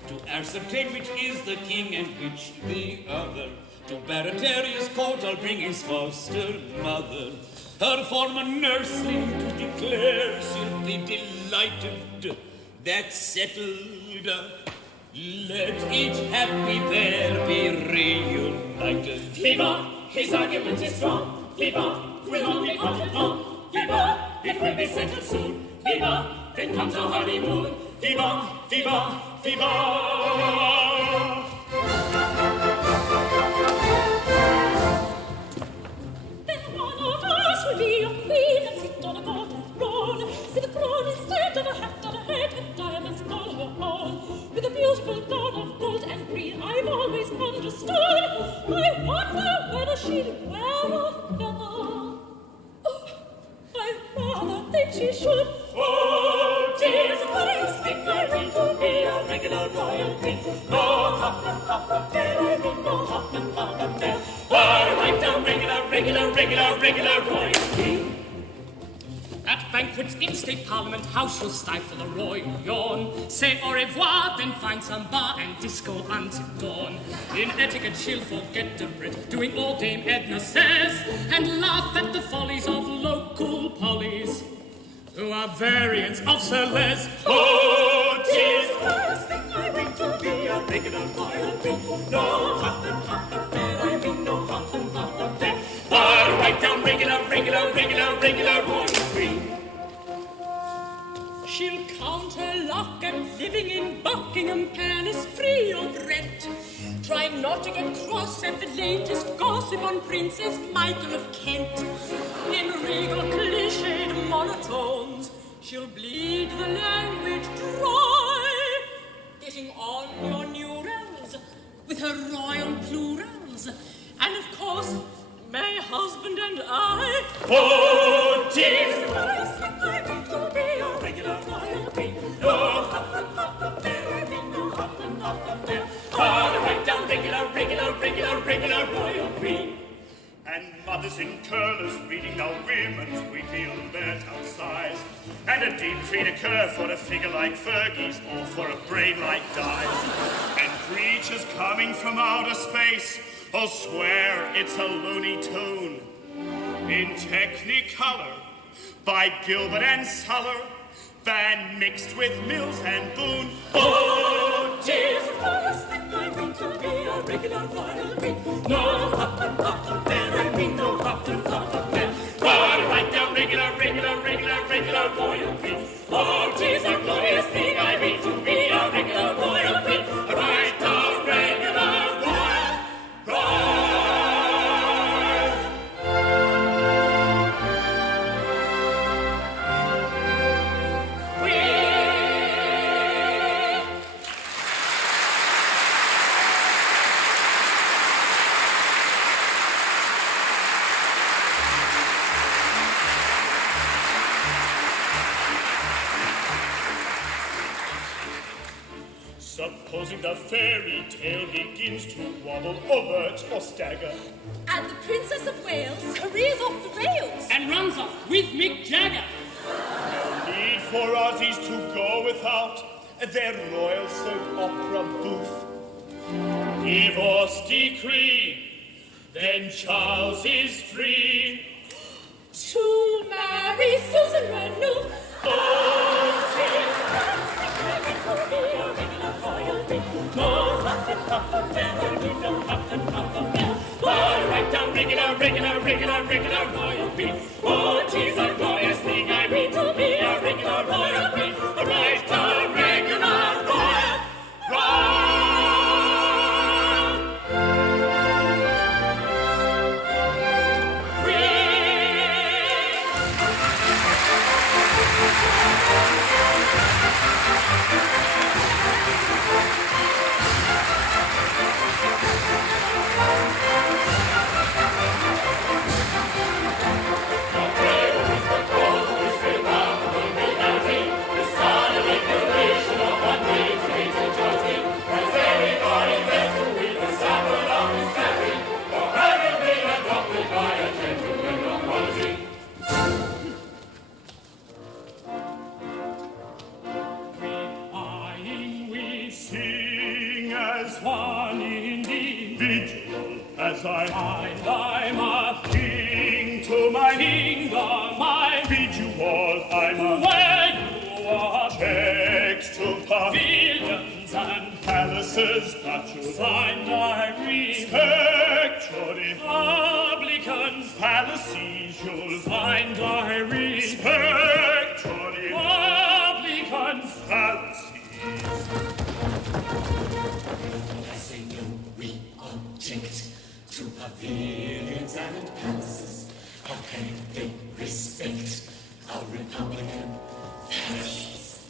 To ascertain which is the king and which the other, to Barateria's court I'll bring his foster mother. Her former nursling to declare she'll be delighted. That's settled. Let each happy pair be reunited. Viva, his argument is strong. Viva, we'll not be caught at long. Viva, it will be settled soon. Viva, then comes our honeymoon. Viva, viva, viva! Then one of us will be a queen and sit on a golden throne, with a crown instead of a hat on a head, and diamonds all her own, with a beautiful gown of gold and green. I've always understood. I wonder whether she'll wear a feather. Oh, I rather think she should. Oh, 'tis the first thing I mean to be a regular royal queen. No hop and hop affair, I mean no hop and hop affair. Why, right down regular royal queen. At banquets in state parliament, how shall stifle a royal yawn? Say au revoir, then find some bar and disco until dawn. In etiquette she'll forget the bread, doing all Dame Edna says, and laugh at the follies of local pollies, who are variants of Sir Les. Oh, 'tis the first thing I mean to be a regular royal queen. No hop and hop affair, I mean no hop and hop affair. I'll write down regular royal queen. She'll count her luck and living in Buckingham Palace free of rent, trying not to get cross at the latest gossip on Princess Michael of Kent. In regal cliched monotones, she'll bleed the language dry, getting on your new realms with her royal plurals, and of course, my husband and I. Oh, 'tis the first thing I mean to be a regular royal queen. No hop and hop affair, I mean no hop and hop affair. I'll write down regular royal queen. And mothers in curlers reading the women's weekly alert outside. And a deep creed occur for a figure like Fergie's or for a brain like Di's. And creatures coming from outer space I'll swear it's a Looney Tune. In Technicolor by Gilbert and Sullivan, Van mixed with Mills and Boone. Oh, 'tis the first thing I mean to be a regular royal queen. No hop and hop affair, I mean no hop and hop affair. I'll write down regular royal queen. Oh, 'tis a glorious thing I mean to be a regular royal queen. Write down regular royal queen. Supposing the fairy tale begins to wobble or lurch or stagger, And the Princess of Wales careers off the with Mick Jagger. No need for Aussies to go without their royal soap opera booth. Divorce decree, then Charles is free to marry Susan Renouf. Regular royal bee. Oh, 'tis a glorious thing I read to be a regular royal bee. A right down regular royal as I'm a king to my kingdom, I bid you all, I'm a where you are. Checks to pavilions and palaces that you'll find I respect your republican fallacies, you'll find I respect your republican fallacies. I say no, we object to pavilions and palaces. How can they respect our republican fallacies?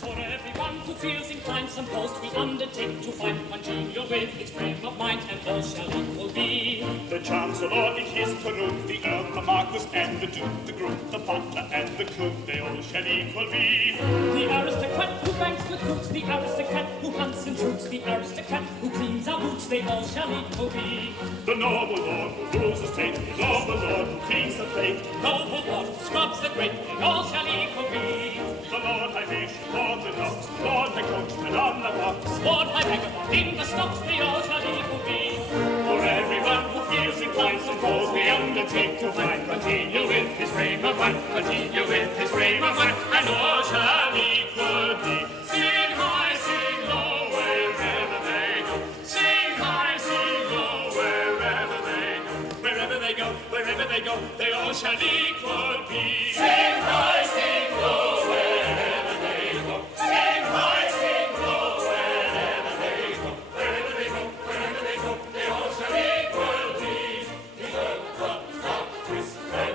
For everyone who feels inclined, some post we undertake to find congenial with its frame of mind, and all shall equal be. The Chancellor in his peruke, the Earl, the Marquis, and the Duke, the Groom, the Butler, and the Cook, they all shall equal be. The aristocrat who banks with cooks, the aristocrat who hunts in troops, the aristocrat who cleans our boots, they all shall equal be. The noble lord who rules the state, the noble lord who cleans the plate, noble lord who scrubs the grate, they all shall equal be. The Lord High Bishop, Lord the Docks, Lord High Coachman on the box, Lord High Vagabond in the stocks, they all shall equal be. For everyone who feels inclined, suppose we undertake to find, continue with his frame of mind, continue with his frame of mind, and all shall equal be. Sing high, sing low, wherever they go. Sing high, sing low, wherever they go. Wherever they go, wherever they go, they all shall equal be. Sing high, sing low, wherever they go. Sing high, sing low, wherever they go. Wherever they go, wherever they go, they all shall equal be. Stop, twist, and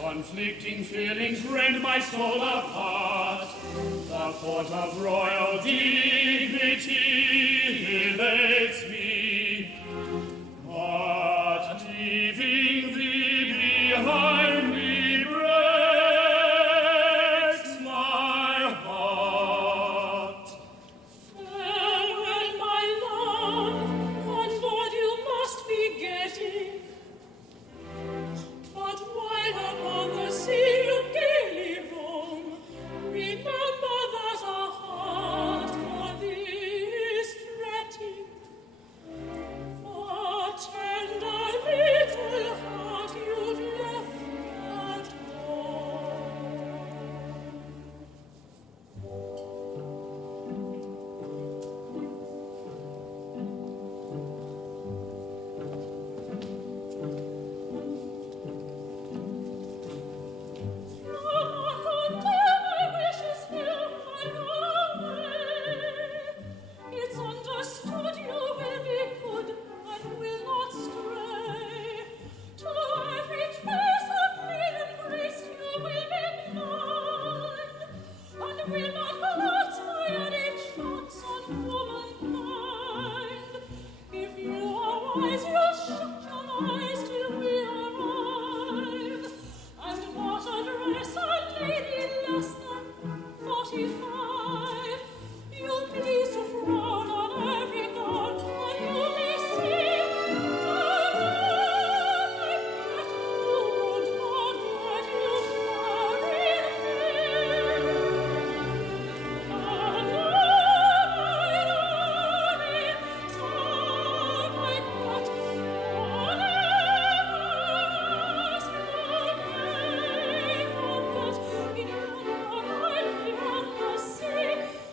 conflicting feelings rend my soul apart. The thought of royal dignity elates me, but leaving thee behind me breaks my heart. Farewell, eyes, you'll shut your eyes till we arrive. And what a dress a lady less than 45. You'll be so frown on every god, and you'll be seen. And oh, my pet, you won't forget you married me. And oh, my darling, oh, my pet, whatever else you may forget, in your isle beyond the sea,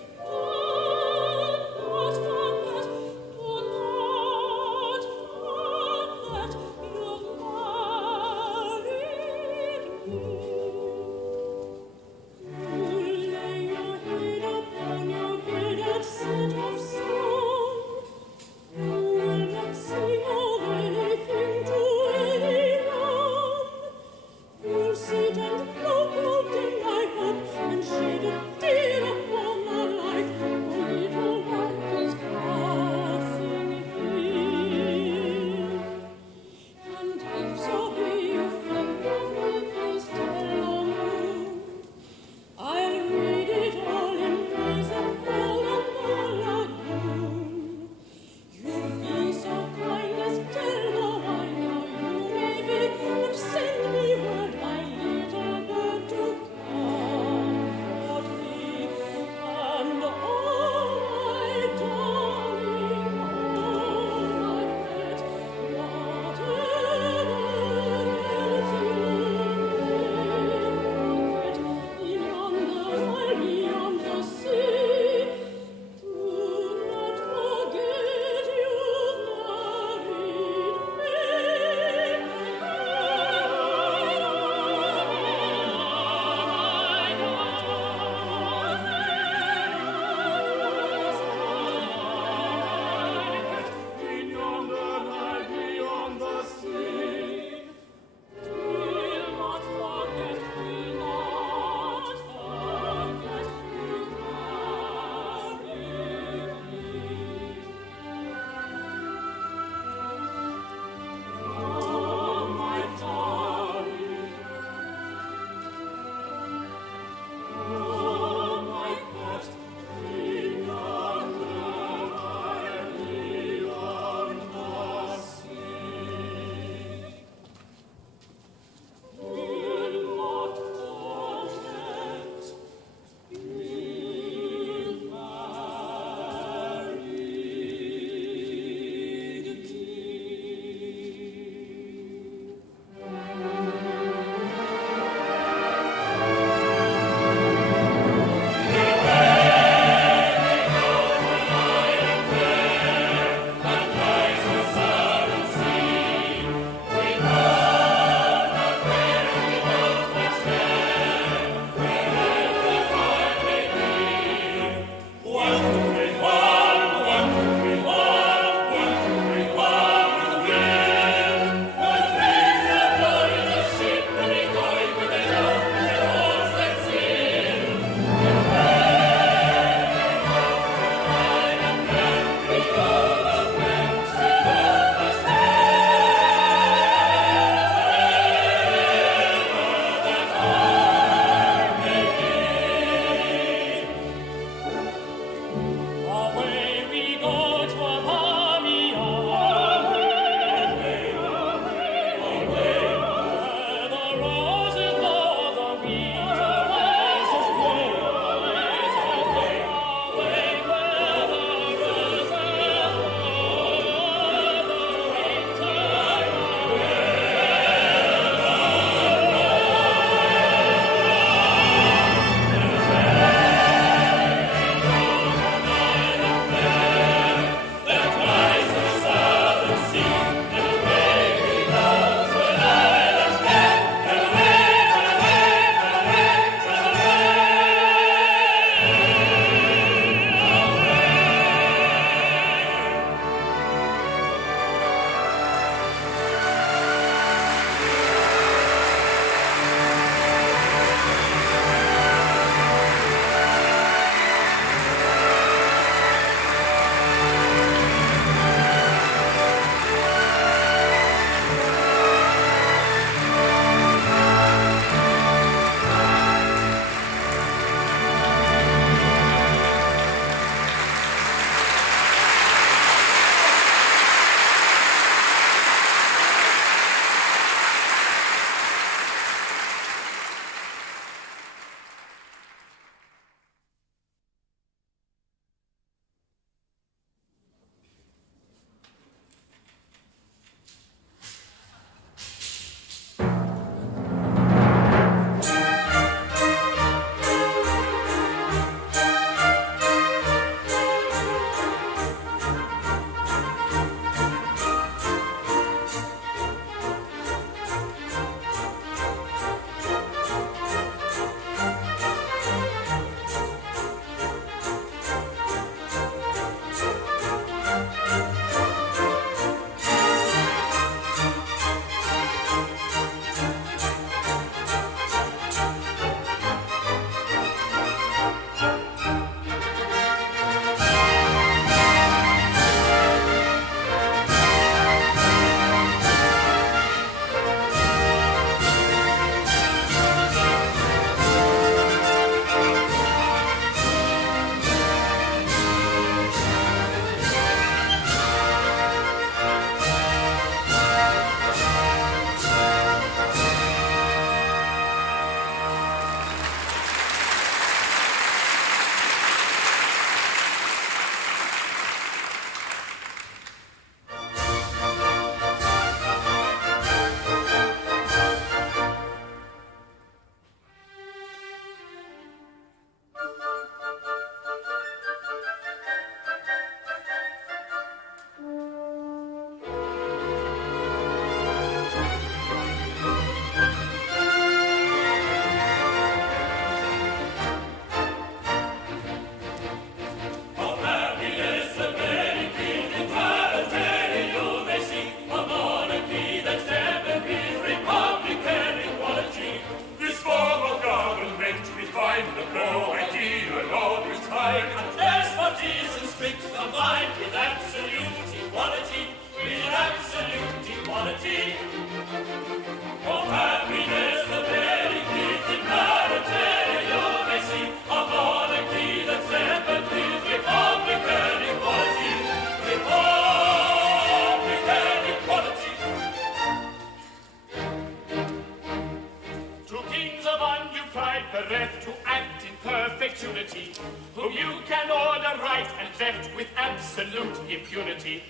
their right and left with absolute impunity,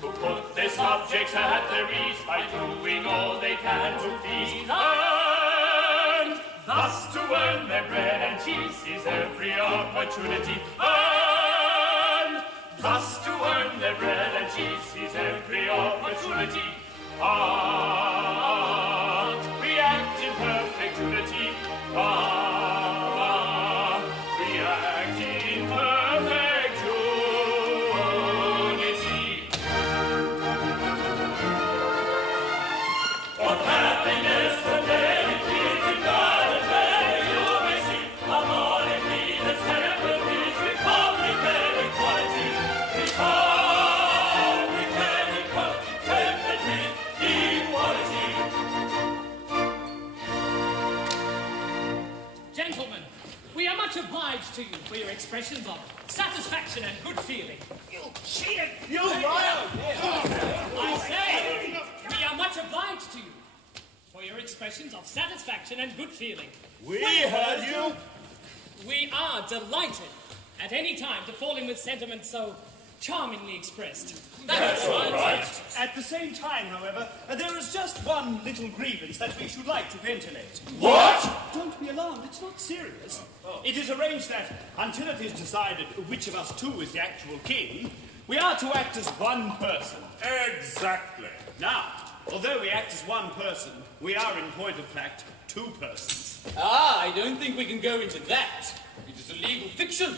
who put their subjects at their ease by doing all they can to please, and thus to earn their bread and cheese is every opportunity, and thus to earn their bread and cheese is every opportunity. We act in perfect unity. We act in perfect unity. What happiness the day in God and where you may see a monarchy that's tempered with republican equality. Republican equality, tempered with equality. Gentlemen, we are much obliged to you for your expressions of satisfaction and good feeling. You cheated! You liar! I say, we are much obliged to you for your expressions of satisfaction and good feeling. We heard you. We are delighted at any time to fall in with sentiments so charmingly expressed. That's right. At the same time, however, there is just one little grievance that we should like to ventilate. What? Don't be alarmed, it's not serious. It is arranged that, until it is decided which of us two is the actual king, we are to act as one person. Exactly. Now, although we act as one person, we are, in point of fact, two persons. I don't think we can go into that. It is a legal fiction.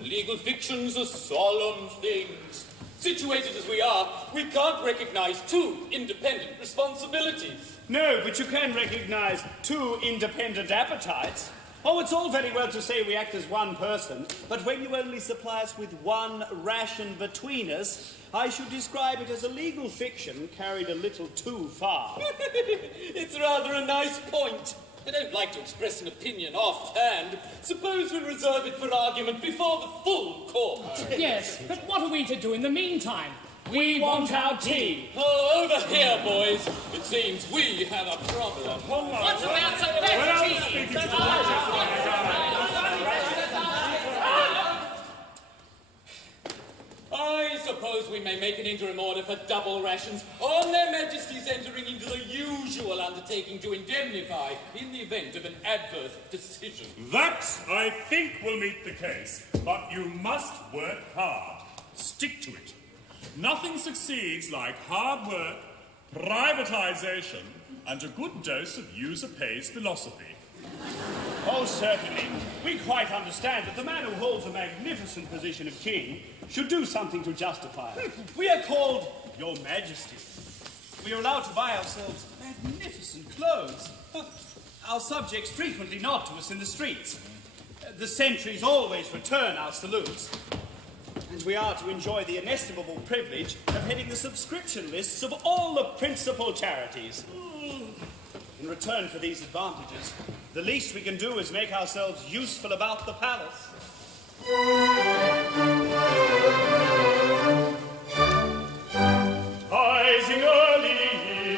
Legal fictions are solemn things. Situated as we are, we can't recognize two independent responsibilities. No, but you can recognize two independent appetites. Oh, it's all very well to say we act as one person, but when you only supply us with one ration between us, I should describe it as a legal fiction carried a little too far. It's rather a nice point. I don't like to express an opinion offhand. Suppose we reserve it for argument before the full court. Yes, but what are we to do in the meantime? We want our tea. Oh, over here, boys. It seems we have a problem. What about some better tea? I suppose we may make an interim order for double rations on their Majesties entering into the usual undertaking to indemnify in the event of an adverse decision. That, I think, will meet the case. But you must work hard. Stick to it. Nothing succeeds like hard work, privatization, and a good dose of user-pays philosophy. Oh, certainly. We quite understand that the man who holds a magnificent position of king should do something to justify it. We are called Your Majesty. We are allowed to buy ourselves magnificent clothes. Our subjects frequently nod to us in the streets. The sentries always return our salutes. And we are to enjoy the inestimable privilege of heading the subscription lists of all the principal charities. In return for these advantages, the least we can do is make ourselves useful about the palace. Rising early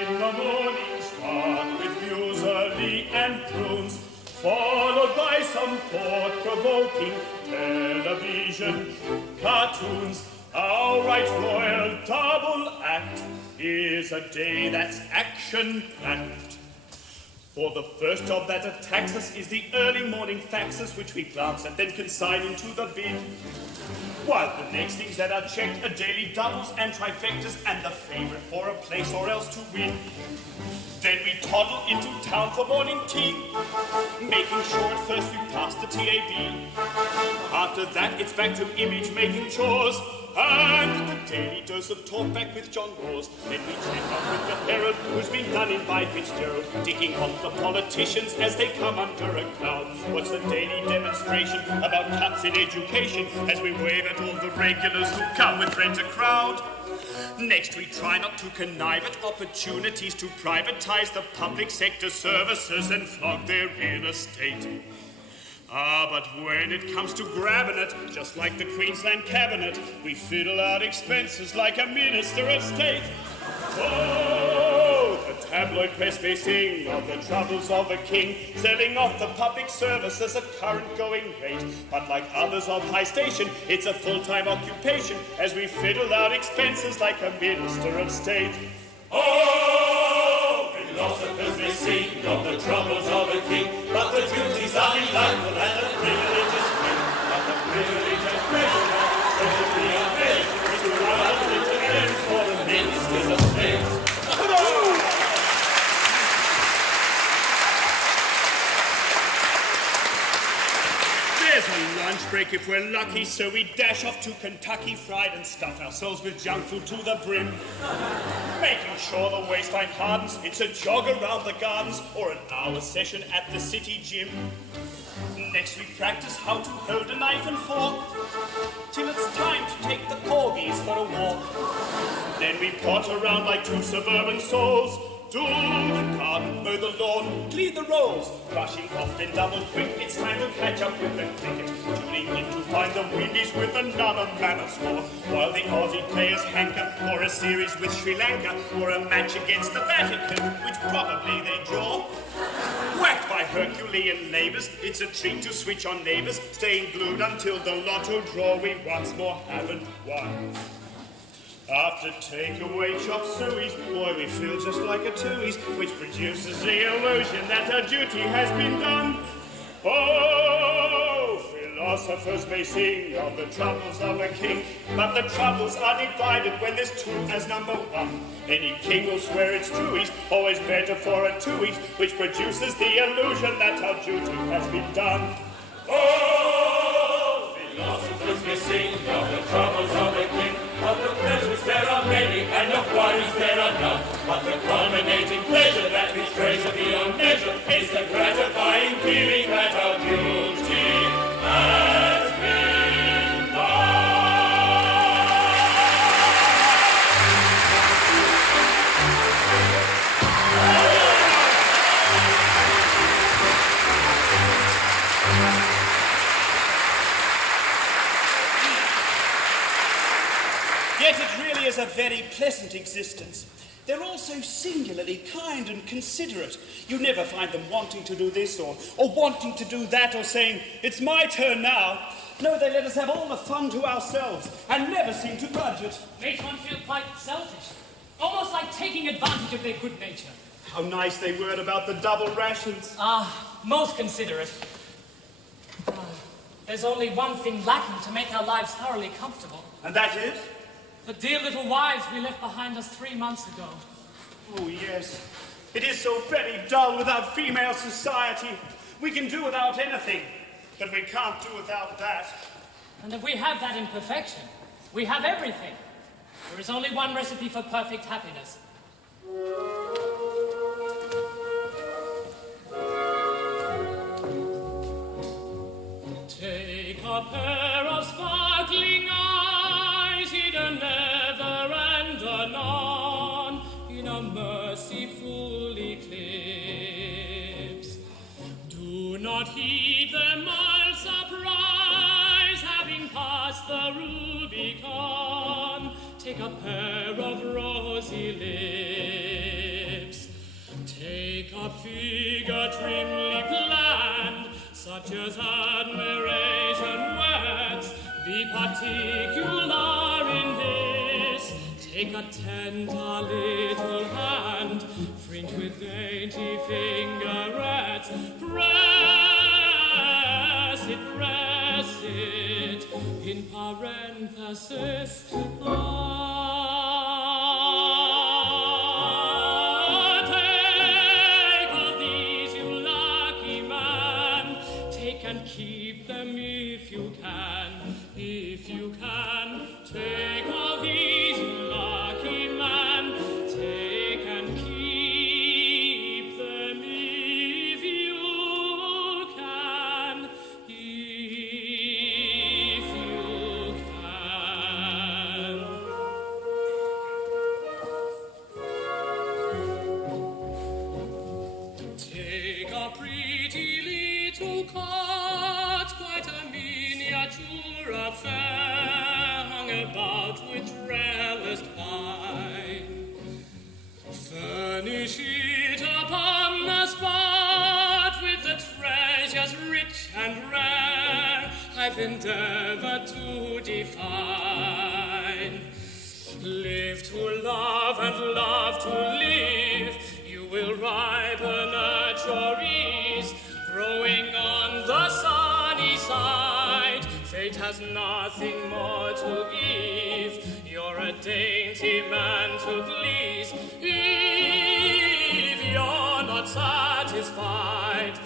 in the morning, start with views early and prunes, followed by some thought-provoking television cartoons. Our right royal double act is a day that's action-packed. For the first job that attacks us is the early morning faxes, which we glance at, then consign into the bin. While the next things that are checked are daily doubles and trifectas, and the favorite for a place or else to win. Then we toddle into town for morning tea, making sure at first we pass the TAB. After that, it's back to image-making chores, and the daily dose of talkback with John Rawls. Then we check up with the Herald, who's been done in by Fitzgerald, ticking off the politicians as they come under a cloud. What's the daily demonstration about cuts in education, as we wave at all the regulars who come with rent a crowd? Next, we try not to connive at opportunities to privatize the public sector services and flog their real estate. But when it comes to grabbing it, just like the Queensland Cabinet, we fiddle out expenses like a Minister of State. Oh, the tabloid press may sing of the troubles of a king, selling off the public services at current going rate. But like others of high station, it's a full-time occupation, as we fiddle out expenses like a minister of state. Oh, philosophers may sing of the troubles of a king, but the duties are delightful and the privileges free. But the privileges measure not, treasury of measure, to run little ends for the ministers of state. Come on! There's a lunch break if we're lucky, so we dash off to Kentucky Fried and stuff ourselves with junk food to the brim. Making sure the waistline hardens, it's a jog around the gardens or an hour session at the city gym. Next we practice how to hold a knife and fork, till it's time to take the corgis for a walk. Then we pot around like two suburban souls, do the garden, mow the lawn, clean the rolls. Rushing off then double quick, it's time to catch up with the cricket. Tuning in to find the Windies with another mammoth score, while the Aussie players hanker for a series with Sri Lanka or a match against the Vatican, which probably they draw. Whacked by Herculean labours, it's a treat to switch on neighbours, staying glued until the lotto draw we once more haven't won. After takeaway chop sueys, boy, we feel just like a twoies, which produces the illusion that our duty has been done. Oh, philosophers may sing of the troubles of a king, but the troubles are divided when there's two as number one. Any king will swear it's twoies, always better for a twoies, which produces the illusion that our duty has been done. Oh, philosophers may sing of the troubles of a king, of the pleasures there are many, and of worries there are none. But the culminating pleasure that we treasure beyond measure is the gratifying feeling that our duty has been done. Yet it really is a very pleasant existence. They're all so singularly kind and considerate. You never find them wanting to do this or wanting to do that or saying, it's my turn now. No, they let us have all the fun to ourselves and never seem to grudge it. Makes one feel quite selfish. Almost like taking advantage of their good nature. How nice they were about the double rations. Most considerate. There's only one thing lacking to make our lives thoroughly comfortable. And that is? The dear little wives we left behind us 3 months ago. Oh, yes. It is so very dull without female society. We can do without anything, but we can't do without that. And if we have that in perfection, we have everything. There is only one recipe for perfect happiness. Take a pair of sparkling eyes, hidden ever and anon, in a merciful eclipse. Do not heed their mild surprise, having passed the Rubicon. Take a pair of rosy lips. Take a figure trimly planned, such as admiration words. Be particular in this. Take a tender little hand, fringed with dainty fingerets. Press it in parenthesis. Take of these, you lucky man. Take and keep them if you can. If you can, take of these, you lucky man. Take and keep them if you can. If you can. Take a pretty little cot, quite a miniature affair. endeavor to define. Live to love and love to live, you will ripen at your ease, growing on the sunny side. Fate has nothing more to give, you're a dainty man to please. If you're not satisfied,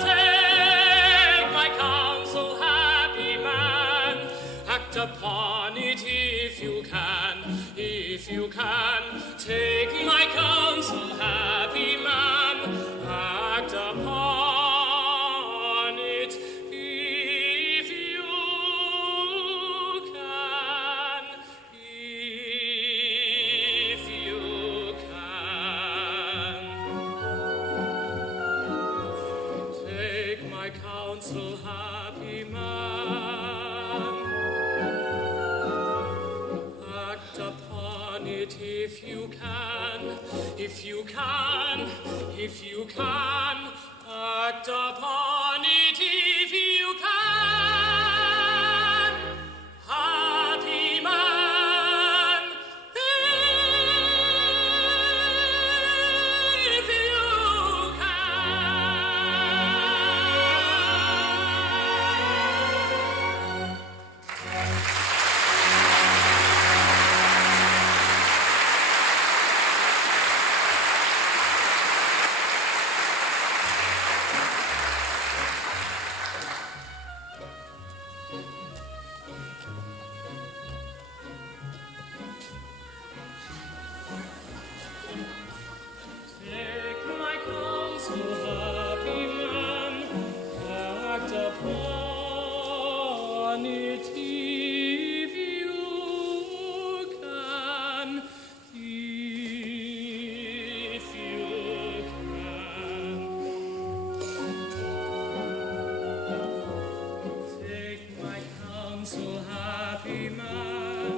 take my counsel, happy man, act upon it if you can, take my counsel, happy man, act upon it if you can, take my counsel, happy man, act upon it if you can, act upon it if you can, happy man, if you take my counsel, happy man, act upon it if you can, Take my counsel, happy man,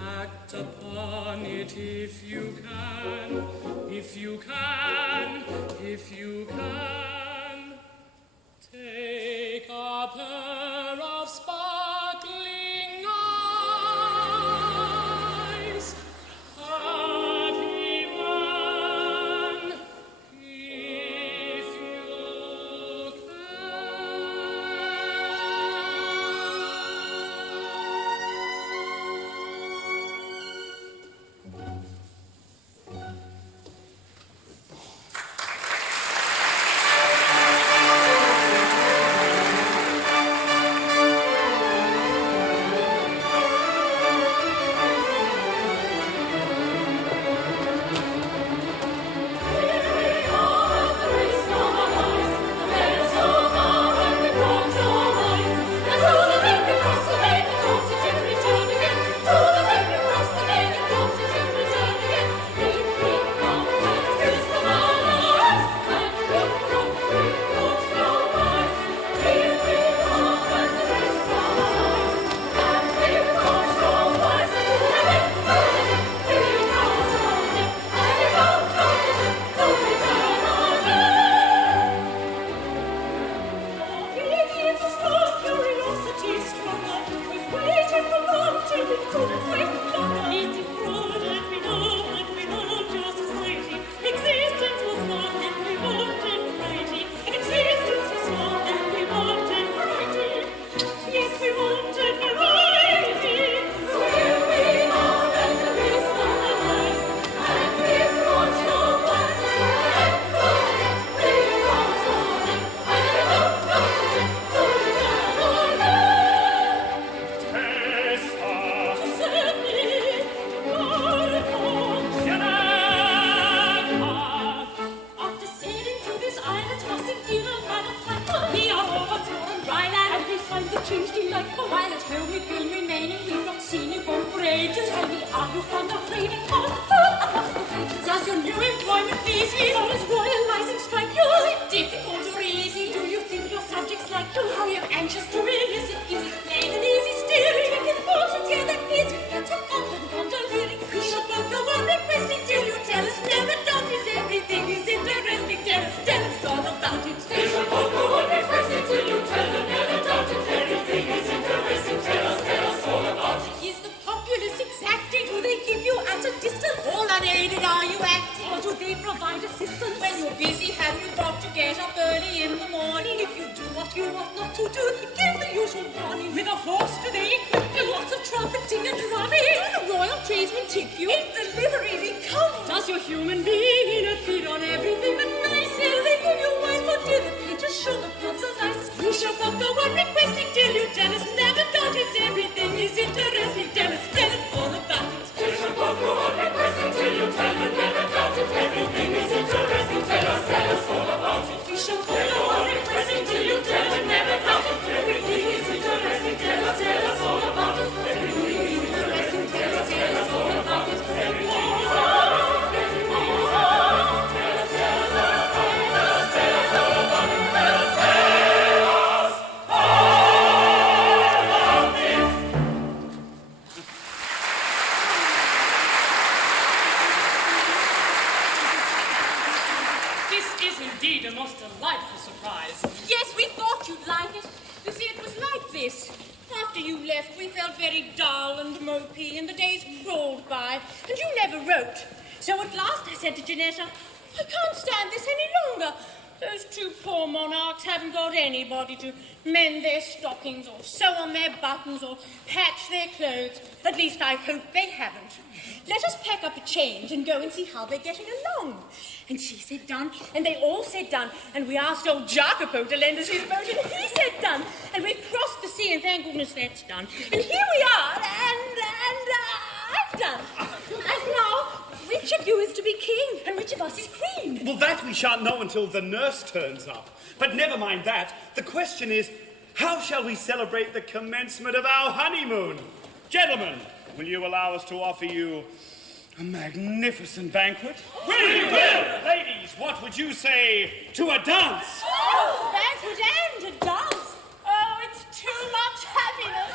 act upon it if you can, take a pair of sparkling eyes, happy man, if you can. are you acting? Or do they provide assistance? When you're busy, have you got to get up early in the morning? If you do what you ought not to do, they give the usual warning. With a horse do they equip you? Lots of trumpeting and drumming. Do the royal tradesmen tip you? In the livery they come. Does your human being feed on everything that nice is? They give you wine for dinner, peaches, sugar, plums, and ice. You shall not go on requesting till you tell us. Never doubt it, everything is interesting. Tell us all about it. You shall not go on requesting till you tell us. Never doubt it, everything is interesting. Tell us all about it. We shall not go on requesting till you tell us. Never doubt it, everything is interesting. Tell us all about it. Everything is interesting. Tell us all about it. Everything is indeed a most delightful surprise. Yes, we thought you'd like it. You see, it was like this. After you left, we felt very dull and mopey, and the days crawled by, and you never wrote. So at last I said to Janetta, I can't stand this any longer. Those two poor monarchs haven't got anybody to mend their stockings or sew on their buttons or patch their clothes. At least I hope they haven't. Let us pack up a change and go and see how they're getting along. And she said done, and they all said done, and we asked old Jacopo to lend us his boat, and he said done, and we've crossed the sea, and thank goodness that's done. And here we are, and I've done. And now, which of you is to be king, and which of us is queen? Well, that we shan't know until the nurse turns up. But never mind that. The question is, how shall we celebrate the commencement of our honeymoon? Gentlemen, will you allow us to offer you a magnificent banquet? We will! Ladies, what would you say to a dance? Oh, banquet and a dance. Oh, it's too much happiness.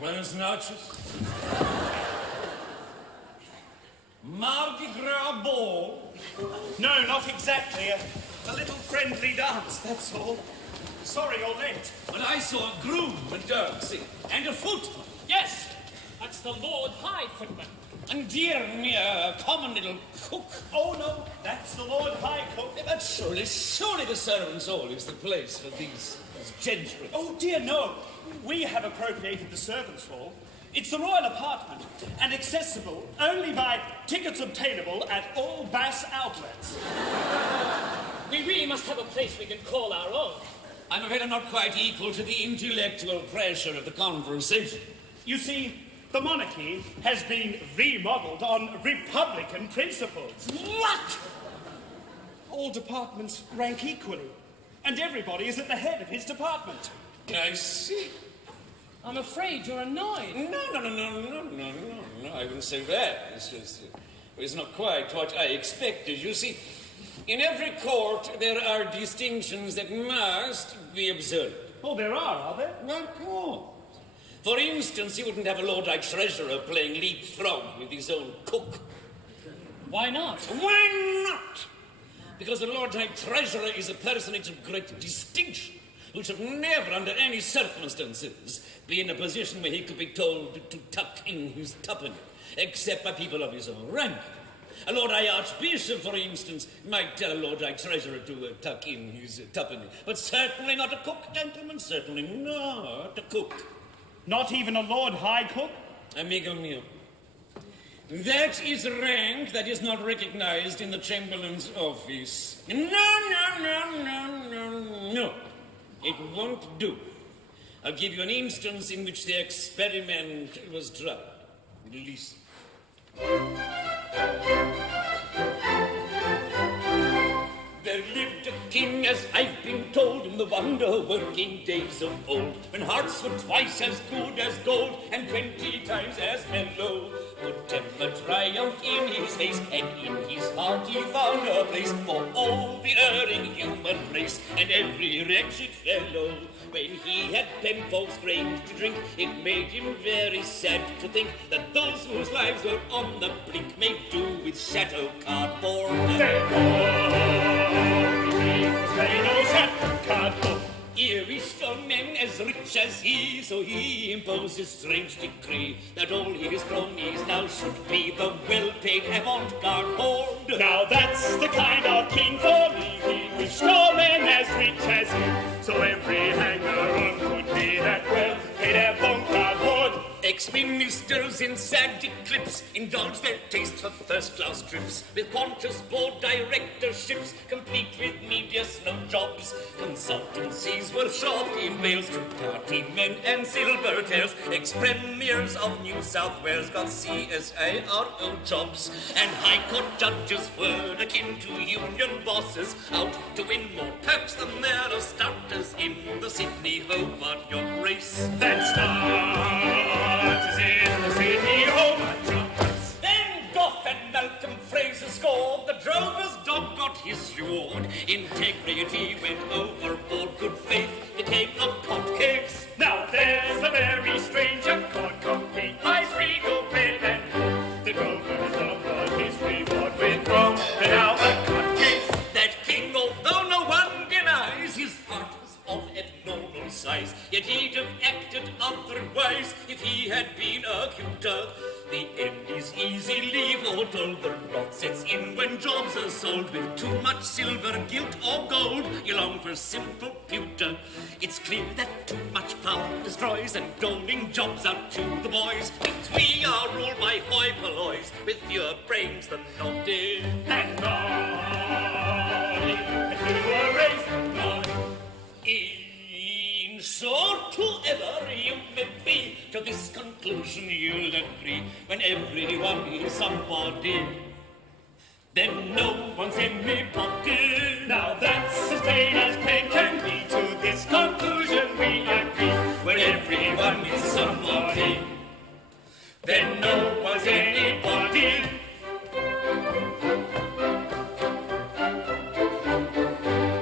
Buenas noches. Mardi Gras ball? No, not exactly. A little friendly dance, that's all. Sorry you're late. But I saw a groom dancing, and a footman. Yes, that's the Lord High Footman. And dear me, a common little cook. Oh, no, that's the Lord High Cook. But surely the servants' hall is the place for these gentry. Oh, dear, no. We have appropriated the servants' hall. It's the royal apartment, and accessible only by tickets obtainable at all Bass outlets. We really must have a place we can call our own. I'm afraid I'm not quite equal to the intellectual pressure of the conversation. You see, the monarchy has been remodeled on republican principles. What? All departments rank equally, and everybody is at the head of his department. I see. I'm afraid you're annoyed. No, I wouldn't say that. It's not quite what I expected. You see, in every court there are distinctions that must be observed. Oh, there are there? Of course. For instance, you wouldn't have a Lord High Treasurer playing leapfrog with his own cook. Why not? Why not? Because the Lord High Treasurer is a personage of great distinction, who should never, under any circumstances, be in a position where he could be told to tuck in his tuppenny, except by people of his own rank. A Lord High Archbishop, for instance, might tell a Lord High Treasurer to tuck in his tuppenny, but certainly not a cook, gentlemen, certainly not a cook. Not even a Lord High Cook? Amigo mio, that is rank that is not recognized in the Chamberlain's office. No. It won't do. I'll give you an instance in which the experiment was tried. Listen. There lived a king, as I've been told, in the wonder-working days of old, when hearts were twice as good as gold and 20 times as mellow. Good temper triumphed in his face, and in his heart he found a place for all the erring human race and every wretched fellow. When he had penfolds grain to drink, it made him very sad to think that those whose lives were on the brink made do with shadow cardboard. Here we saw men as rich as he, so he imposed a strange decree that all his cronies now should be the well-paid avant-garde horde. Now that's the kind of king for me. He wished all men as rich as he, so every hanger-on could be that well-paid avant-garde horde. Ex-ministers in sad eclipse indulge their taste for first-class trips, with Qantas board directorships, complete with media snow jobs. Consultancies were shot in bales to party men and silver tails. Ex-premiers of New South Wales got CSIRO jobs, and High Court judges were akin to union bosses, out to win more perks than their starters in the Sydney Hobart yacht race. That starts in the Sydney Hobart yacht race. Then Gough and Malcolm Fraser scored. The drover's dog got his reward. Integrity went overboard. Good faith became a court case. Now there's a very strange accord, complete by regal bread and gold. The drover's dog got his reward with Rome, and now a court case. That king, although no one denies, his heart was of abnormal size, yet he'd have acted otherwise if he had been a cuter. The end is easily foretold. The rot sets in when jobs are sold with too much silver, gilt or gold. You long for simple pewter. It's clear that too much power destroys, and doling jobs out to the boys means we are ruled by hoi pollois with fewer brains than naughty And naughty, and fewer race than naughty. In short, whoever you may be, to this conclusion you'll agree. When everyone is somebody, then no one's anybody. Now that's as plain as plain can be. To this conclusion we agree. When everyone is somebody, then no one's anybody.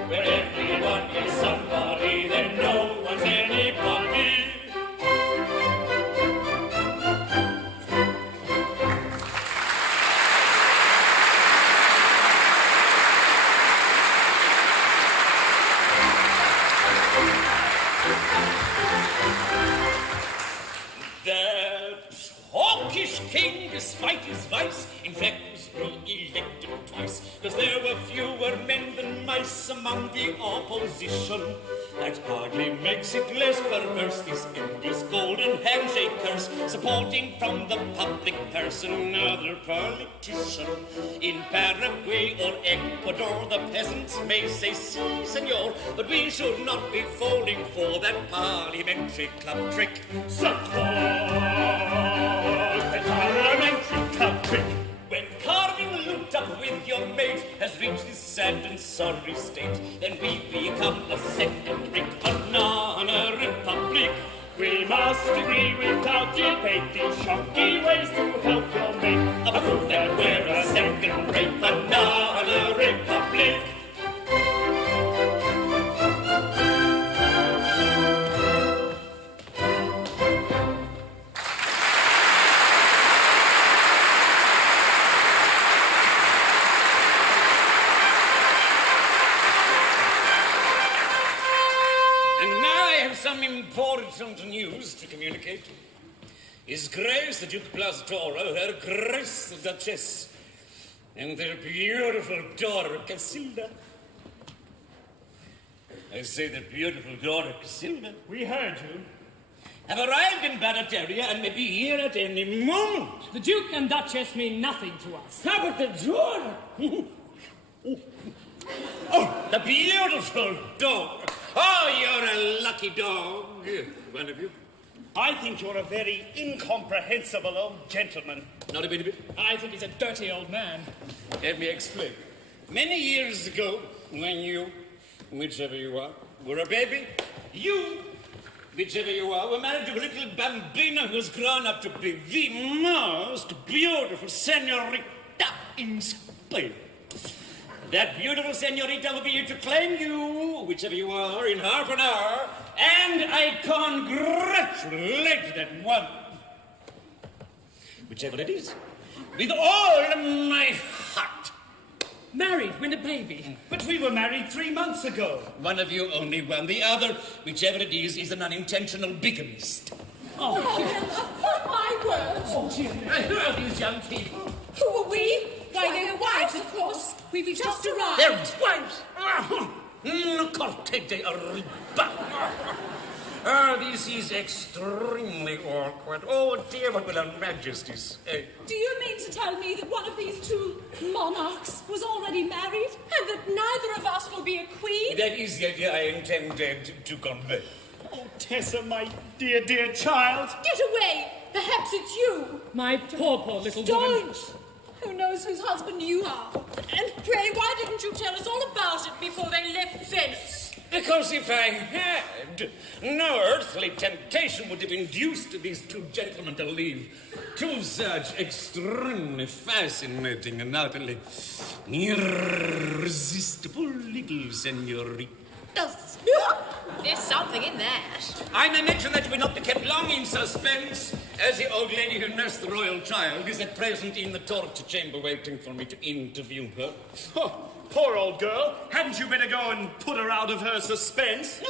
When everyone is somebody, then no one's anybody. despite his vice, in fact was re-elected twice, because there were fewer men than mice among the opposition. That hardly makes it less perverse, this endless golden handshake curse, supporting from the public purse another politician. In Paraguay or Ecuador, the peasants may say, si, senor, but we should not be falling for that parliamentary club trick. Support the parliamentary club trick. When carving loot up with your mate has reached this sad and sorry state, then we become a second-rate banana republic. We must agree without debate these shocking ways to help your mate. A proof that we're a second-rate banana republic. Some important news to communicate. His Grace the Duke Blastora, Her Grace the Duchess, and their beautiful daughter Casilda. I say their beautiful daughter Casilda. We heard you. Have arrived in Barataria and may be here at any moment. The Duke and Duchess mean nothing to us. How about the daughter? Oh, the beautiful daughter. Oh, you're a lucky dog, one of you. I think you're a very incomprehensible old gentleman. Not a bit of it. I think he's a dirty old man. Let me explain. Many years ago, when you, whichever you are, were a baby, you, whichever you are, were married to a little bambina who's grown up to be the most beautiful senorita in Spain. That beautiful senorita will be here to claim you, whichever you are, in half an hour, and I congratulate that one, whichever it is, with all my heart. Married when a baby. But we were married 3 months ago. One of you only one. The other, whichever it is an unintentional bigamist. Oh, my word. Oh, dear. Who are these young people? Who are we? Why, they're wives, of course. We've just arrived. They're wives? No corte de arriba. This is extremely awkward. Oh, dear, what will Her Majesty say? Do you mean to tell me that one of these two monarchs was already married, and that neither of us will be a queen? That is the idea I intended to convey. Oh, Tessa, my dear, dear child. Get away! Perhaps it's you. My poor little woman. Don't! Who knows whose husband you are? And pray, why didn't you tell us all about it before they left Venice? Because if I had, no earthly temptation would have induced these two gentlemen to leave. Two such extremely fascinating and utterly irresistible little senoritas. There's something in that. I may mention that we're not to keep long in suspense, as the old lady who nursed the royal child is at present in the torture chamber waiting for me to interview her. Oh, poor old girl. Hadn't you better go and put her out of her suspense?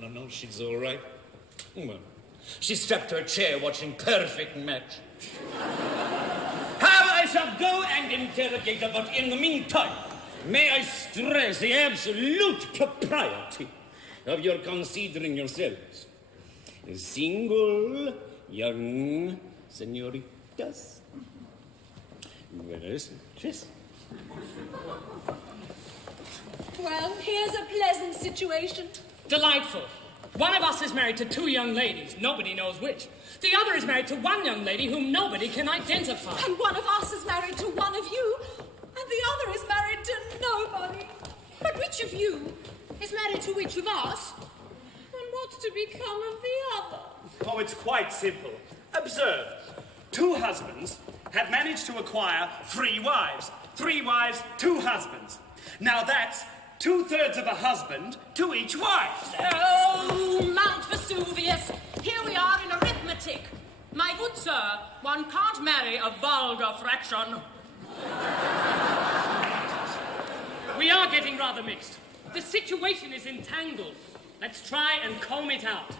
No, she's all right. Well, she's strapped to a chair watching Perfect Match. How I shall go and interrogate her, but in the meantime, may I stress the absolute propriety of your considering yourselves as single young senoritas. Yes. Well, here's a pleasant situation. Delightful. One of us is married to two young ladies. Nobody knows which. The other is married to one young lady whom nobody can identify. And one of us is married to one of you, and the other is married to nobody. But which of you is married to which of us? And what's to become of the other? Oh, it's quite simple. Observe. 2 husbands have managed to acquire 3 wives. 3 wives, 2 husbands. Now that's 2/3 of a husband to each wife. Oh, Mount Vesuvius, here we are in arithmetic. My good sir, one can't marry a vulgar fraction. We are getting rather mixed. The situation is entangled. Let's try and comb it out.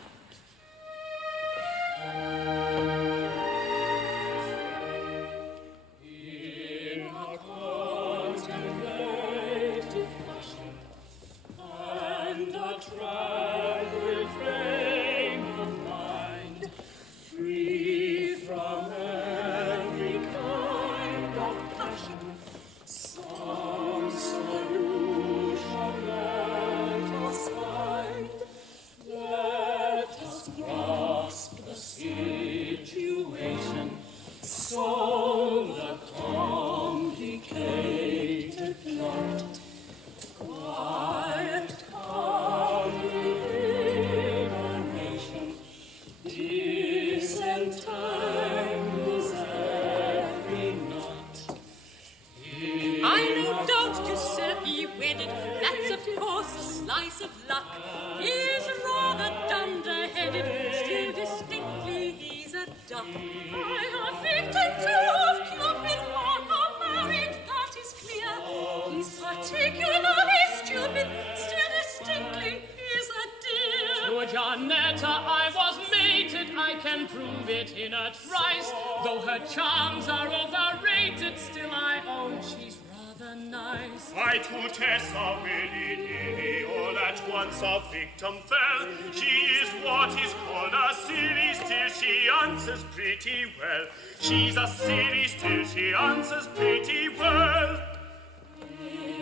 Janetta, I was mated, I can prove it in a trice. Though her charms are overrated, still I own she's rather nice. I to Tessa willy-nilly, all at once a victim fell. She is what is called a silly, still she answers pretty well. She's a silly, still she answers pretty well.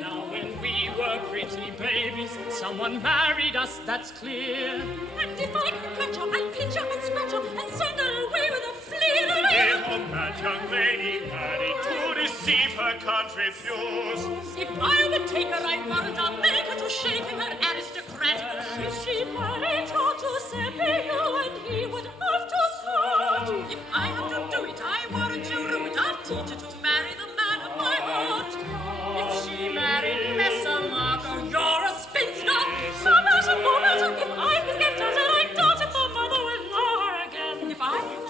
Now when we were pretty babies, someone married us, that's clear. And if I can catch her, I'll pinch her and scratch her and send her away with a fleer. If a mad young lady married to deceive her can't refuse. If I overtake her, I warrant I'll make her to shake in her aristocrat. If she married her to Sepio and he would have to start. If I have to do it, I warrant you rue it. I'll teach her to marry the man of my heart. If she married Messer Marco, you're a spinster. No matter, if I can get her, then I daughter for mother-in-law again. If I can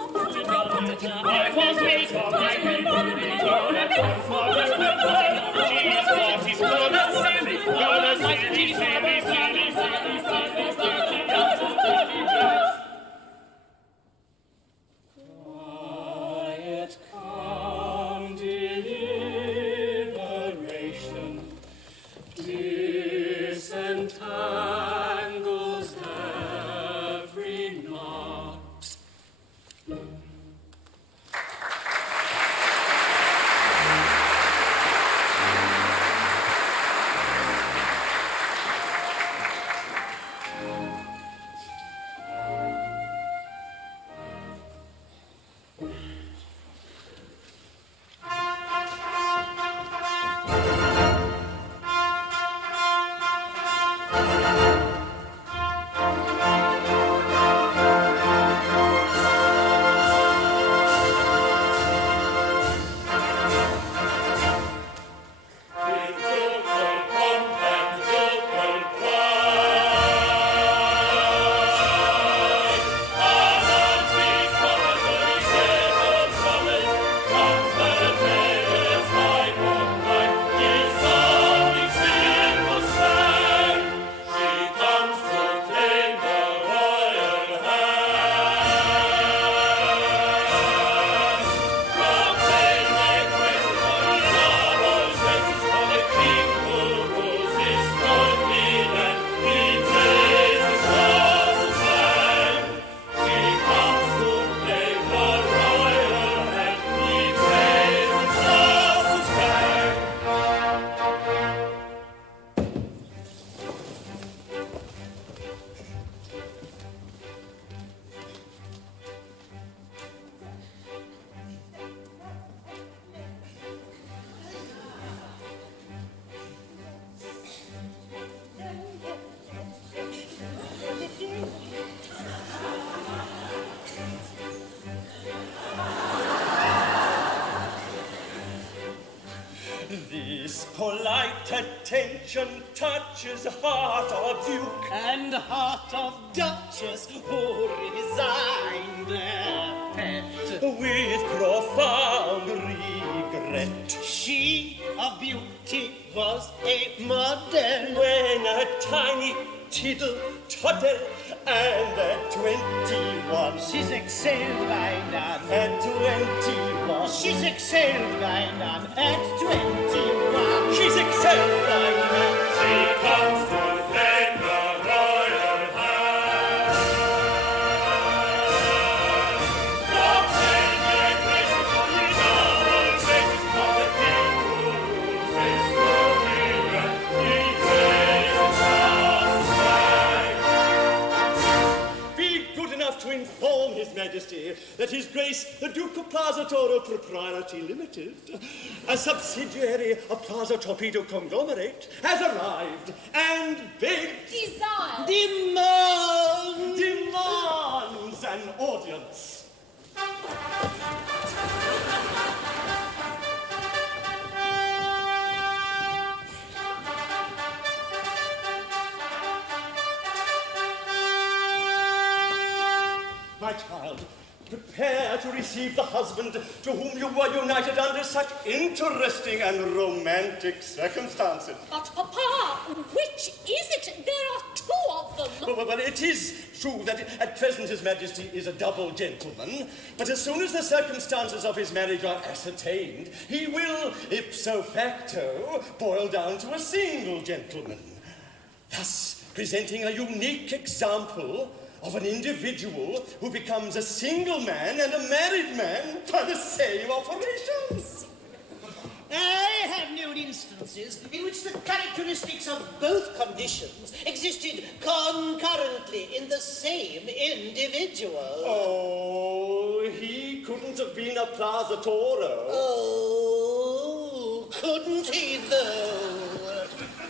I was made for my baby. She is what is called a silly, silly, silly. Quiet, calm deliberation disentangles every knot. This polite attention touches heart of duke and heart of duchess who resigned their pet. with profound regret. She of beauty was a model When a tiny tiddle toddle and at 21 she's excelled by none. at 21 She's excelled by none at 21. she's excelled by none. She comes to claim the royal hand. Proclaim their graces on the noble faces of the king who rules his dominion. He praises us right. Be good enough to inform His Majesty that His Grace, the Duke of Plaza Toro Propriety Limited, a subsidiary of Plaza Torpedo Conglomerate, has arrived and begs, demands an audience. My child, prepare to receive the husband to whom you were united under such interesting and romantic circumstances. But, Papa, which is it? There are two of them. Well, it is true that at present His Majesty is a double gentleman, but as soon as the circumstances of his marriage are ascertained, he will, ipso facto, boil down to a single gentleman, thus presenting a unique example of an individual who becomes a single man and a married man by the same operations. I have known instances in which the characteristics of both conditions existed concurrently in the same individual. Oh, he couldn't have been a Plaza Toro. Oh, couldn't he though?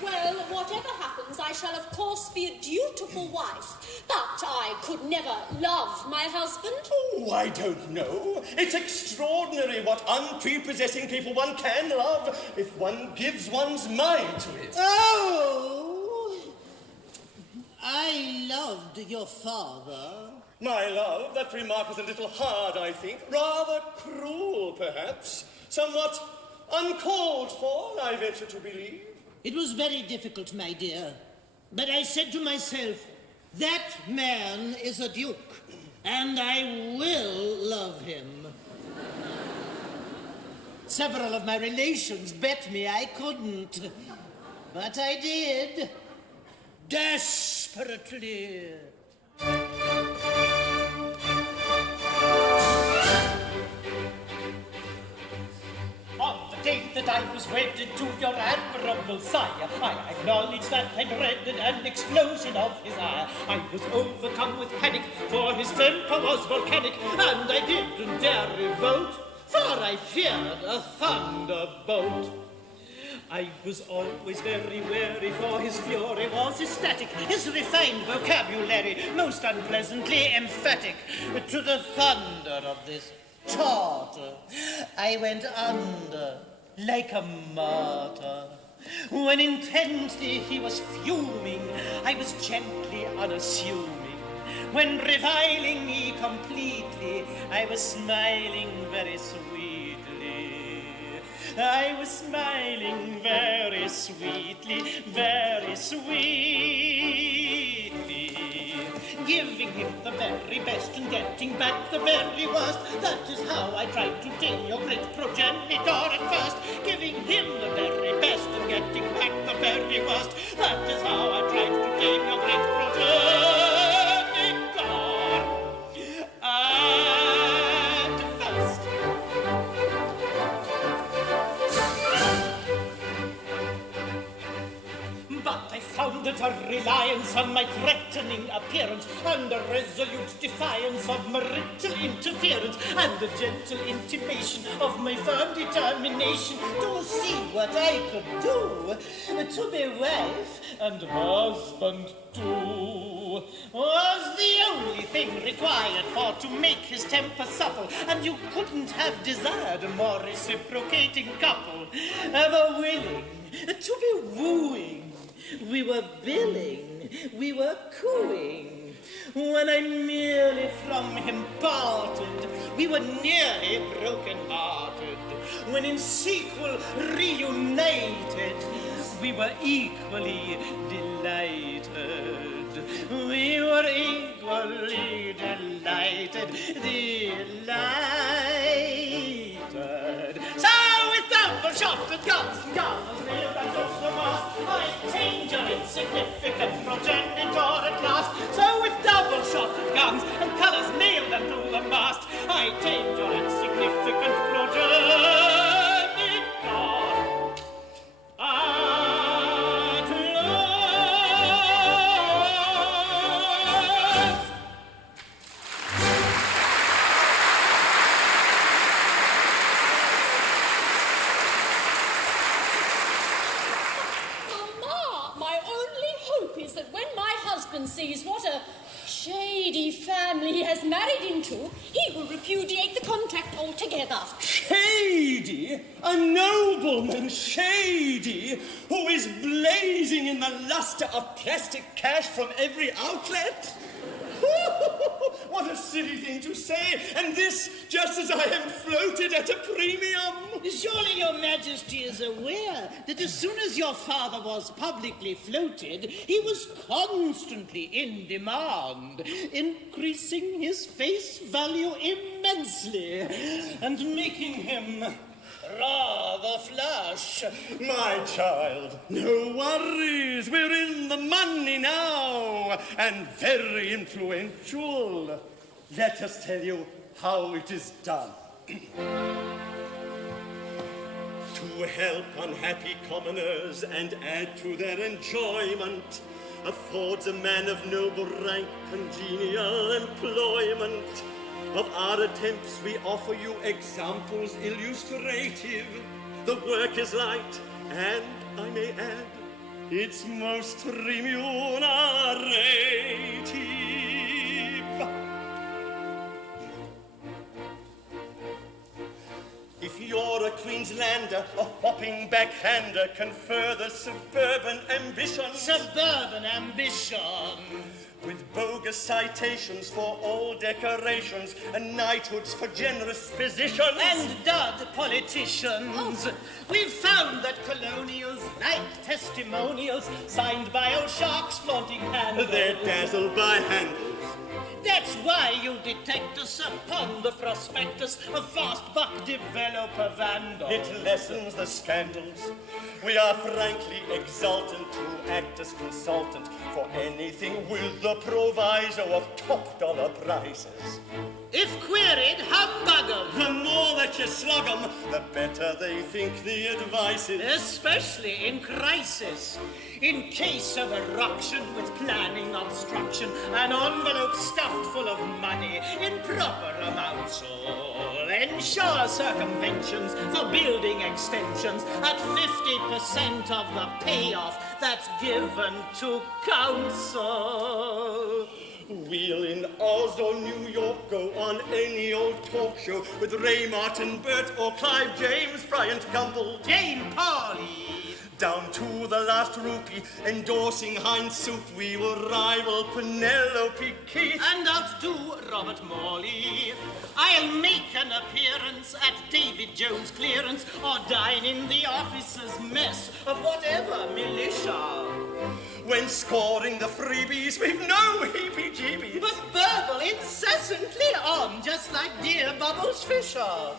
Well, whatever happens, I shall of course be a dutiful wife, but I could never love my husband. Oh, I don't know. It's extraordinary what unprepossessing people one can love if one gives one's mind to it. Oh, I loved your father. My love, that remark is a little hard, I think. Rather cruel, perhaps. Somewhat uncalled for, I venture to believe. It was very difficult, my dear. But I said to myself, that man is a duke, and I will love him. Several of my relations bet me I couldn't. But I did. Desperately. On the day that I was wedded to your admirable sire, I acknowledge that I dreaded an explosion of his ire. I was overcome with panic, for his temper was volcanic, and I didn't dare revolt, for I feared a thunderbolt. I was always very wary, for his fury was ecstatic, his refined vocabulary most unpleasantly emphatic. To the thunder of this Tartar, I went under like a martyr. When intensely he was fuming, I was gently unassuming. When reviling me completely, I was smiling very sweetly. I was smiling very sweetly, very sweetly. Giving him the very best and getting back the very worst. That is how I tried to tame your great progenitor at first. Giving him the very best and getting back the very worst. That is how I tried to tame your great progenitor at first. But I founded a reliance on my threatening appearance, and a resolute defiance of marital interference, and a gentle intimation of my firm determination to see what I could do to be wife and husband too. Was the only thing required for to make his temper supple, and you couldn't have desired a more reciprocating couple, ever willing to be wooing. We were billing, we were cooing. When I merely from him parted, we were nearly broken-hearted. When in sequel reunited, we were equally delighted. We were equally delighted. So with double-shotted guns and guns, reeled across the mast, I tamed your insignificant progenitor at last. So with double-shotted guns and colours nailed unto the mast, I tamed your insignificant progenitor at last. Mamma, my only hope is that when my husband sees what a shady family he has married into, he will repudiate the contract altogether. Shady? A nobleman shady, who is blazing in the luster of plastic cash from every outlet? What a silly thing to say, and this just as I am floated at a premium. Surely your majesty is aware that as soon as your father was publicly floated, he was constantly in demand, increasing his face value immensely and making him rather flush. My child, no worries. We're in the money now and very influential. Let us tell you how it is done. To help unhappy commoners and add to their enjoyment, affords a man of noble rank congenial employment. Of our attempts we offer you examples illustrative. The work is light, and I may add, it's most remunerative. If you're a Queenslander, a hopping backhander can further suburban ambition. Suburban ambition. With bogus citations for all decorations and knighthoods for generous physicians. And dud politicians. We've found that colonials like testimonials signed by old sharks flaunting handles. They're dazzled by handles. That's why you'll detect us upon the prospectus of fast buck developer vandal. It lessens the scandals. We are frankly exultant to act as consultant for anything with the proviso of top dollar prices. If queried, humbug 'em. The more that you slug 'em, the better they think the advice is. Especially in crisis. In case of a ruction with planning obstruction, an envelope stuffed full of money in proper amounts all ensure circumventions for building extensions at 50% of the payoff that's given to council. We'll in Oz or New York go on any old talk show with Ray Martin, Bert or Clive James, Bryant Gumbel, Jane Pauley. Down to the last rupee, endorsing Heinz soup, we will rival Penelope Keith. And outdo Robert Morley. I'll make an appearance at David Jones' clearance or dine in the officers' mess of whatever militia. When scoring the freebies, we've no heebie-jeebies. But burble incessantly on, just like dear Bubbles Fisher.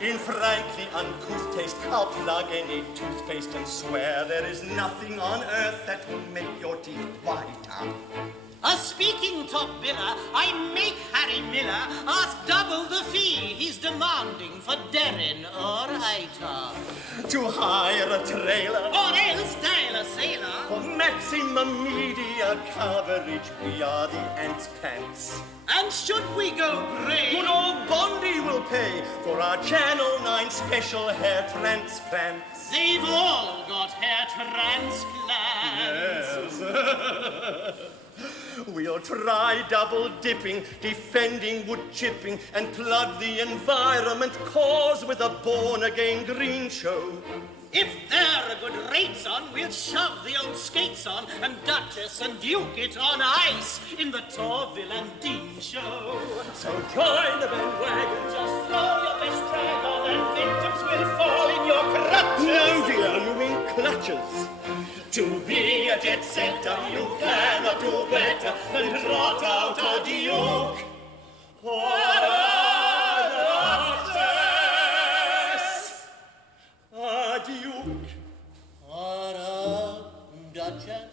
In frankly uncouth taste, I'll plug any toothpaste and swear there is nothing on earth that will make your teeth whiter. A speaking top biller, I make Harry Miller ask double the fee he's demanding for Derrin or Ita. To hire a trailer, or else dial a sailor. For maximum media coverage, we are the Ants Pants. And should we go grey, good old Bondi will pay for our Channel 9 special hair transplants. They've all got hair transplants. Yes. We'll try double dipping, defending wood chipping, and plug the environment cause with a born-again green show. If there are good rates on, we'll shove the old skates on and Duchess and Duke it on ice in the Torville and Dean show. So join the bandwagon, just throw your best drag on and victims will fall in your crutches. No dear, you mean clutches. To be a jet setter, you cannot do better than trot out a Duke. What a Duchess! A Duke. What a Duchess.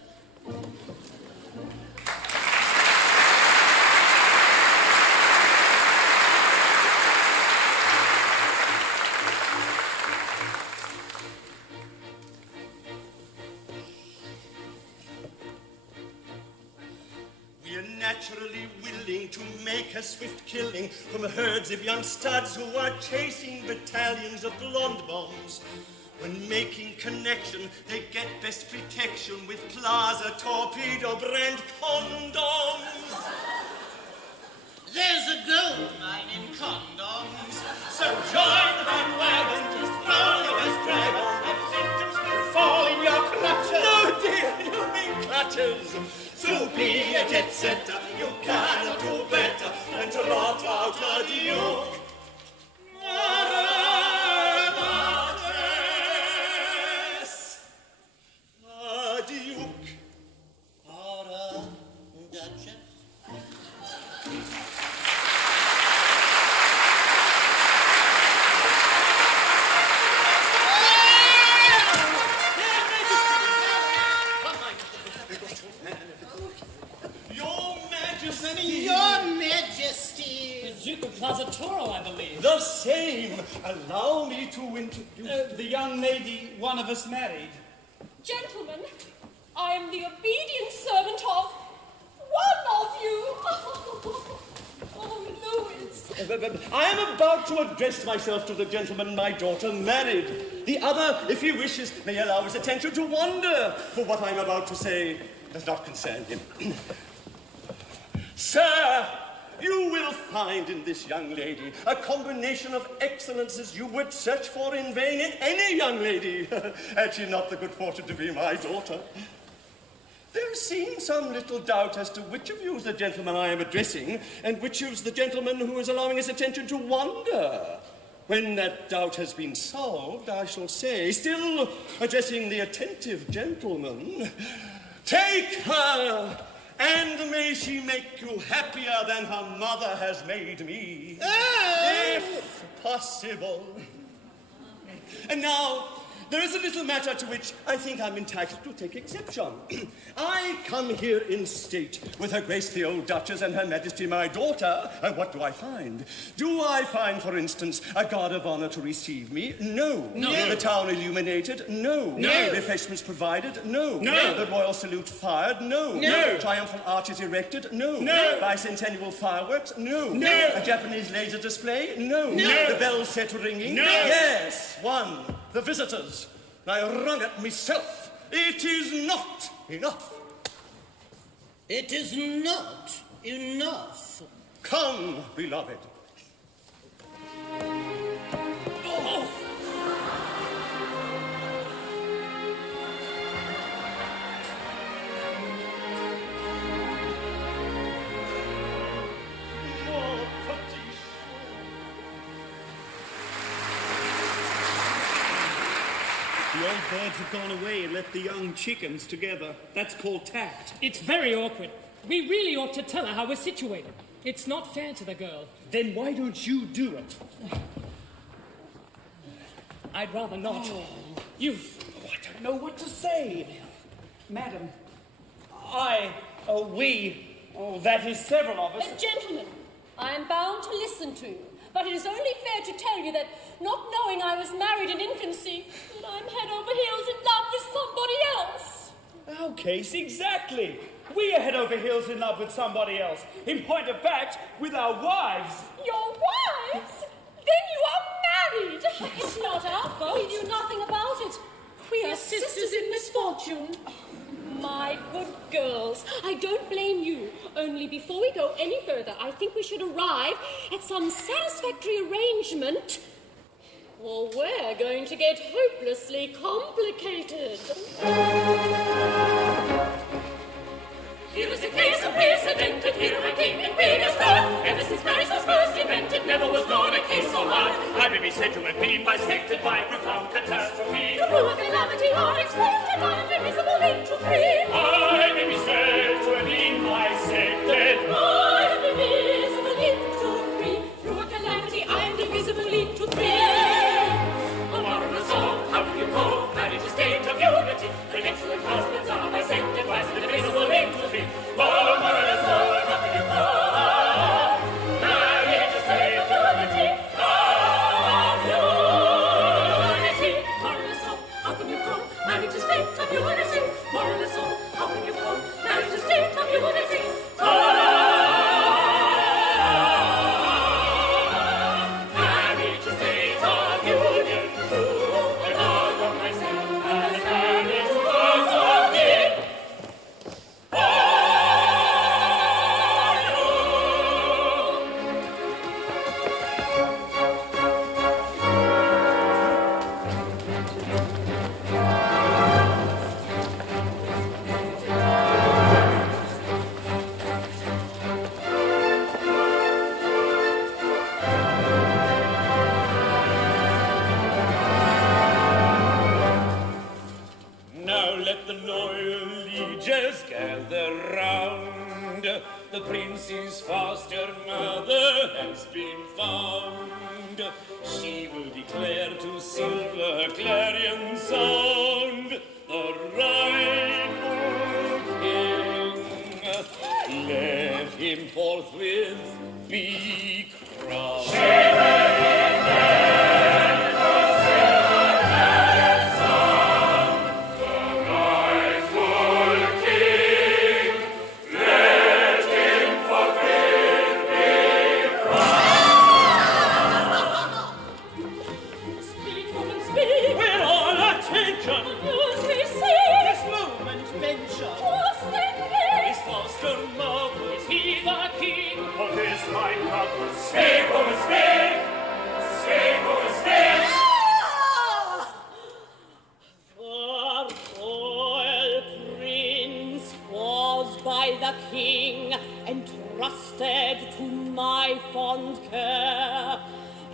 Naturally willing to make a swift killing from herds of young studs who are chasing battalions of blonde bombs. When making connection, they get best protection with Plaza torpedo brand condoms. There's a gold mine in condoms. So join the bandwagon, just throw your best drag on, and victims will fall in your clutches. No dear, you mean clutches. To be a jet setter, you cannot do better than to Duke. Duke of Plaza Toro, I believe. The same. Allow me to introduce the young lady one of us married. Gentlemen, I am the obedient servant of one of you. Oh, Louis. I am about to address myself to the gentleman my daughter married. The other, if he wishes, may allow his attention to wander, for what I am about to say does not concern him. Sir, you will find in this young lady a combination of excellences you would search for in vain in any young lady, had she not the good fortune to be my daughter. There seems some little doubt as to which of you is the gentleman I am addressing, and which is the gentleman who is allowing his attention to wander. When that doubt has been solved, I shall say, still addressing the attentive gentleman, take her! And may she make you happier than her mother has made me, if possible. And now, there is a little matter to which I think I'm entitled to take exception. I come here in state with Her Grace the Old Duchess and Her Majesty my daughter, and what do I find? Do I find, for instance, a guard of honor to receive me? No. No. The town illuminated? No. No. Refreshments provided? No. No. The royal salute fired? No. No. Triumphal arches erected? No. No. Bicentennial fireworks? No. No. A Japanese laser display? No. No. The bells set ringing? No. Yes. One. The visitors. I rung it myself. It is not enough. It is not enough. Come, beloved. Oh. The old birds have gone away and left the young chickens together. That's called tact. It's very awkward. We really ought to tell her how we're situated. It's not fair to the girl. Then why don't you do it? I'd rather not. Oh, I don't know what to say. Madam, that is several of us. Gentlemen, I am bound to listen to you. But it is only fair to tell you that, not knowing I was married in infancy, that I'm head over heels in love with somebody else. Our case, exactly. We are head over heels in love with somebody else. In point of fact, with our wives. Your wives? Then you are married. It's not our fault. We knew nothing about it. We are sisters in misfortune. My good girls, I don't blame you. Only before we go any further, I think we should arrive at some satisfactory arrangement, or we're going to get hopelessly complicated. Here is a case unprecedented, here a king and queen is born. Ever since marriage was first invented, never was known a case so hard. I may be said to have been bisected by profound catastrophe. Through a calamity or expected by invisible into three. I may be said to have been bisected. I am invisible into three. Through a calamity, I am divisible into three. A marvelous song, how do you cope? Marriage is state of unity. When excellent husbands are bisected, why is it divisible into three? Oh, marvelous song, how do you cope? Marriage is state of unity. Marvelous song, how can you cope? Marriage is state of unity. Marvelous song. mother has been found. She will declare to silver her clarion sound, the rightful king. Let him forthwith be crowned. King entrusted to my fond care,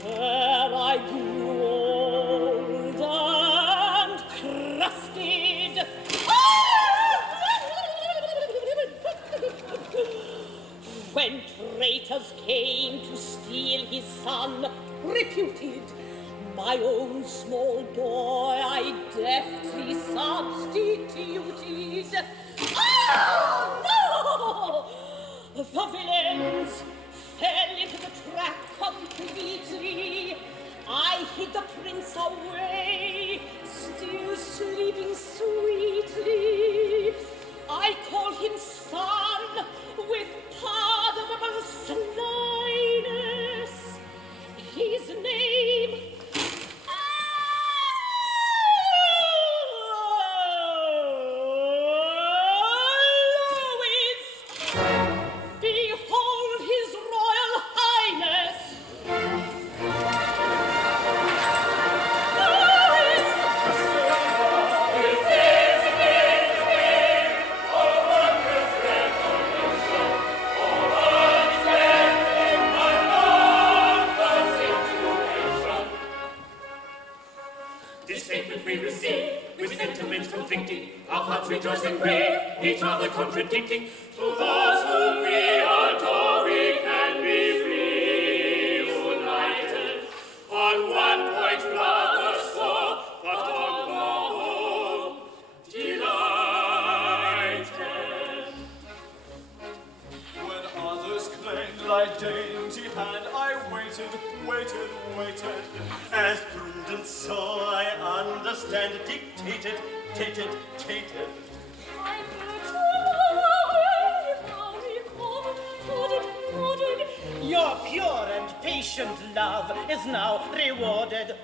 ere I grew old and crusted. When traitors came to steal his son, reputed, my own small boy I deftly substituted. Oh, no! The villains fell into the trap completely. I hid the prince away, still sleeping sweetly. I call him son with pardonable slyness. His name rejoicing, brave, each other contradicting. To those whom we adore, we can be free, united. On one point, brothers, so, but on the whole, delighted. When others claimed thy dainty hand, I waited. As prudence, so I understand, dictated. Your pure and patient love is now rewarded.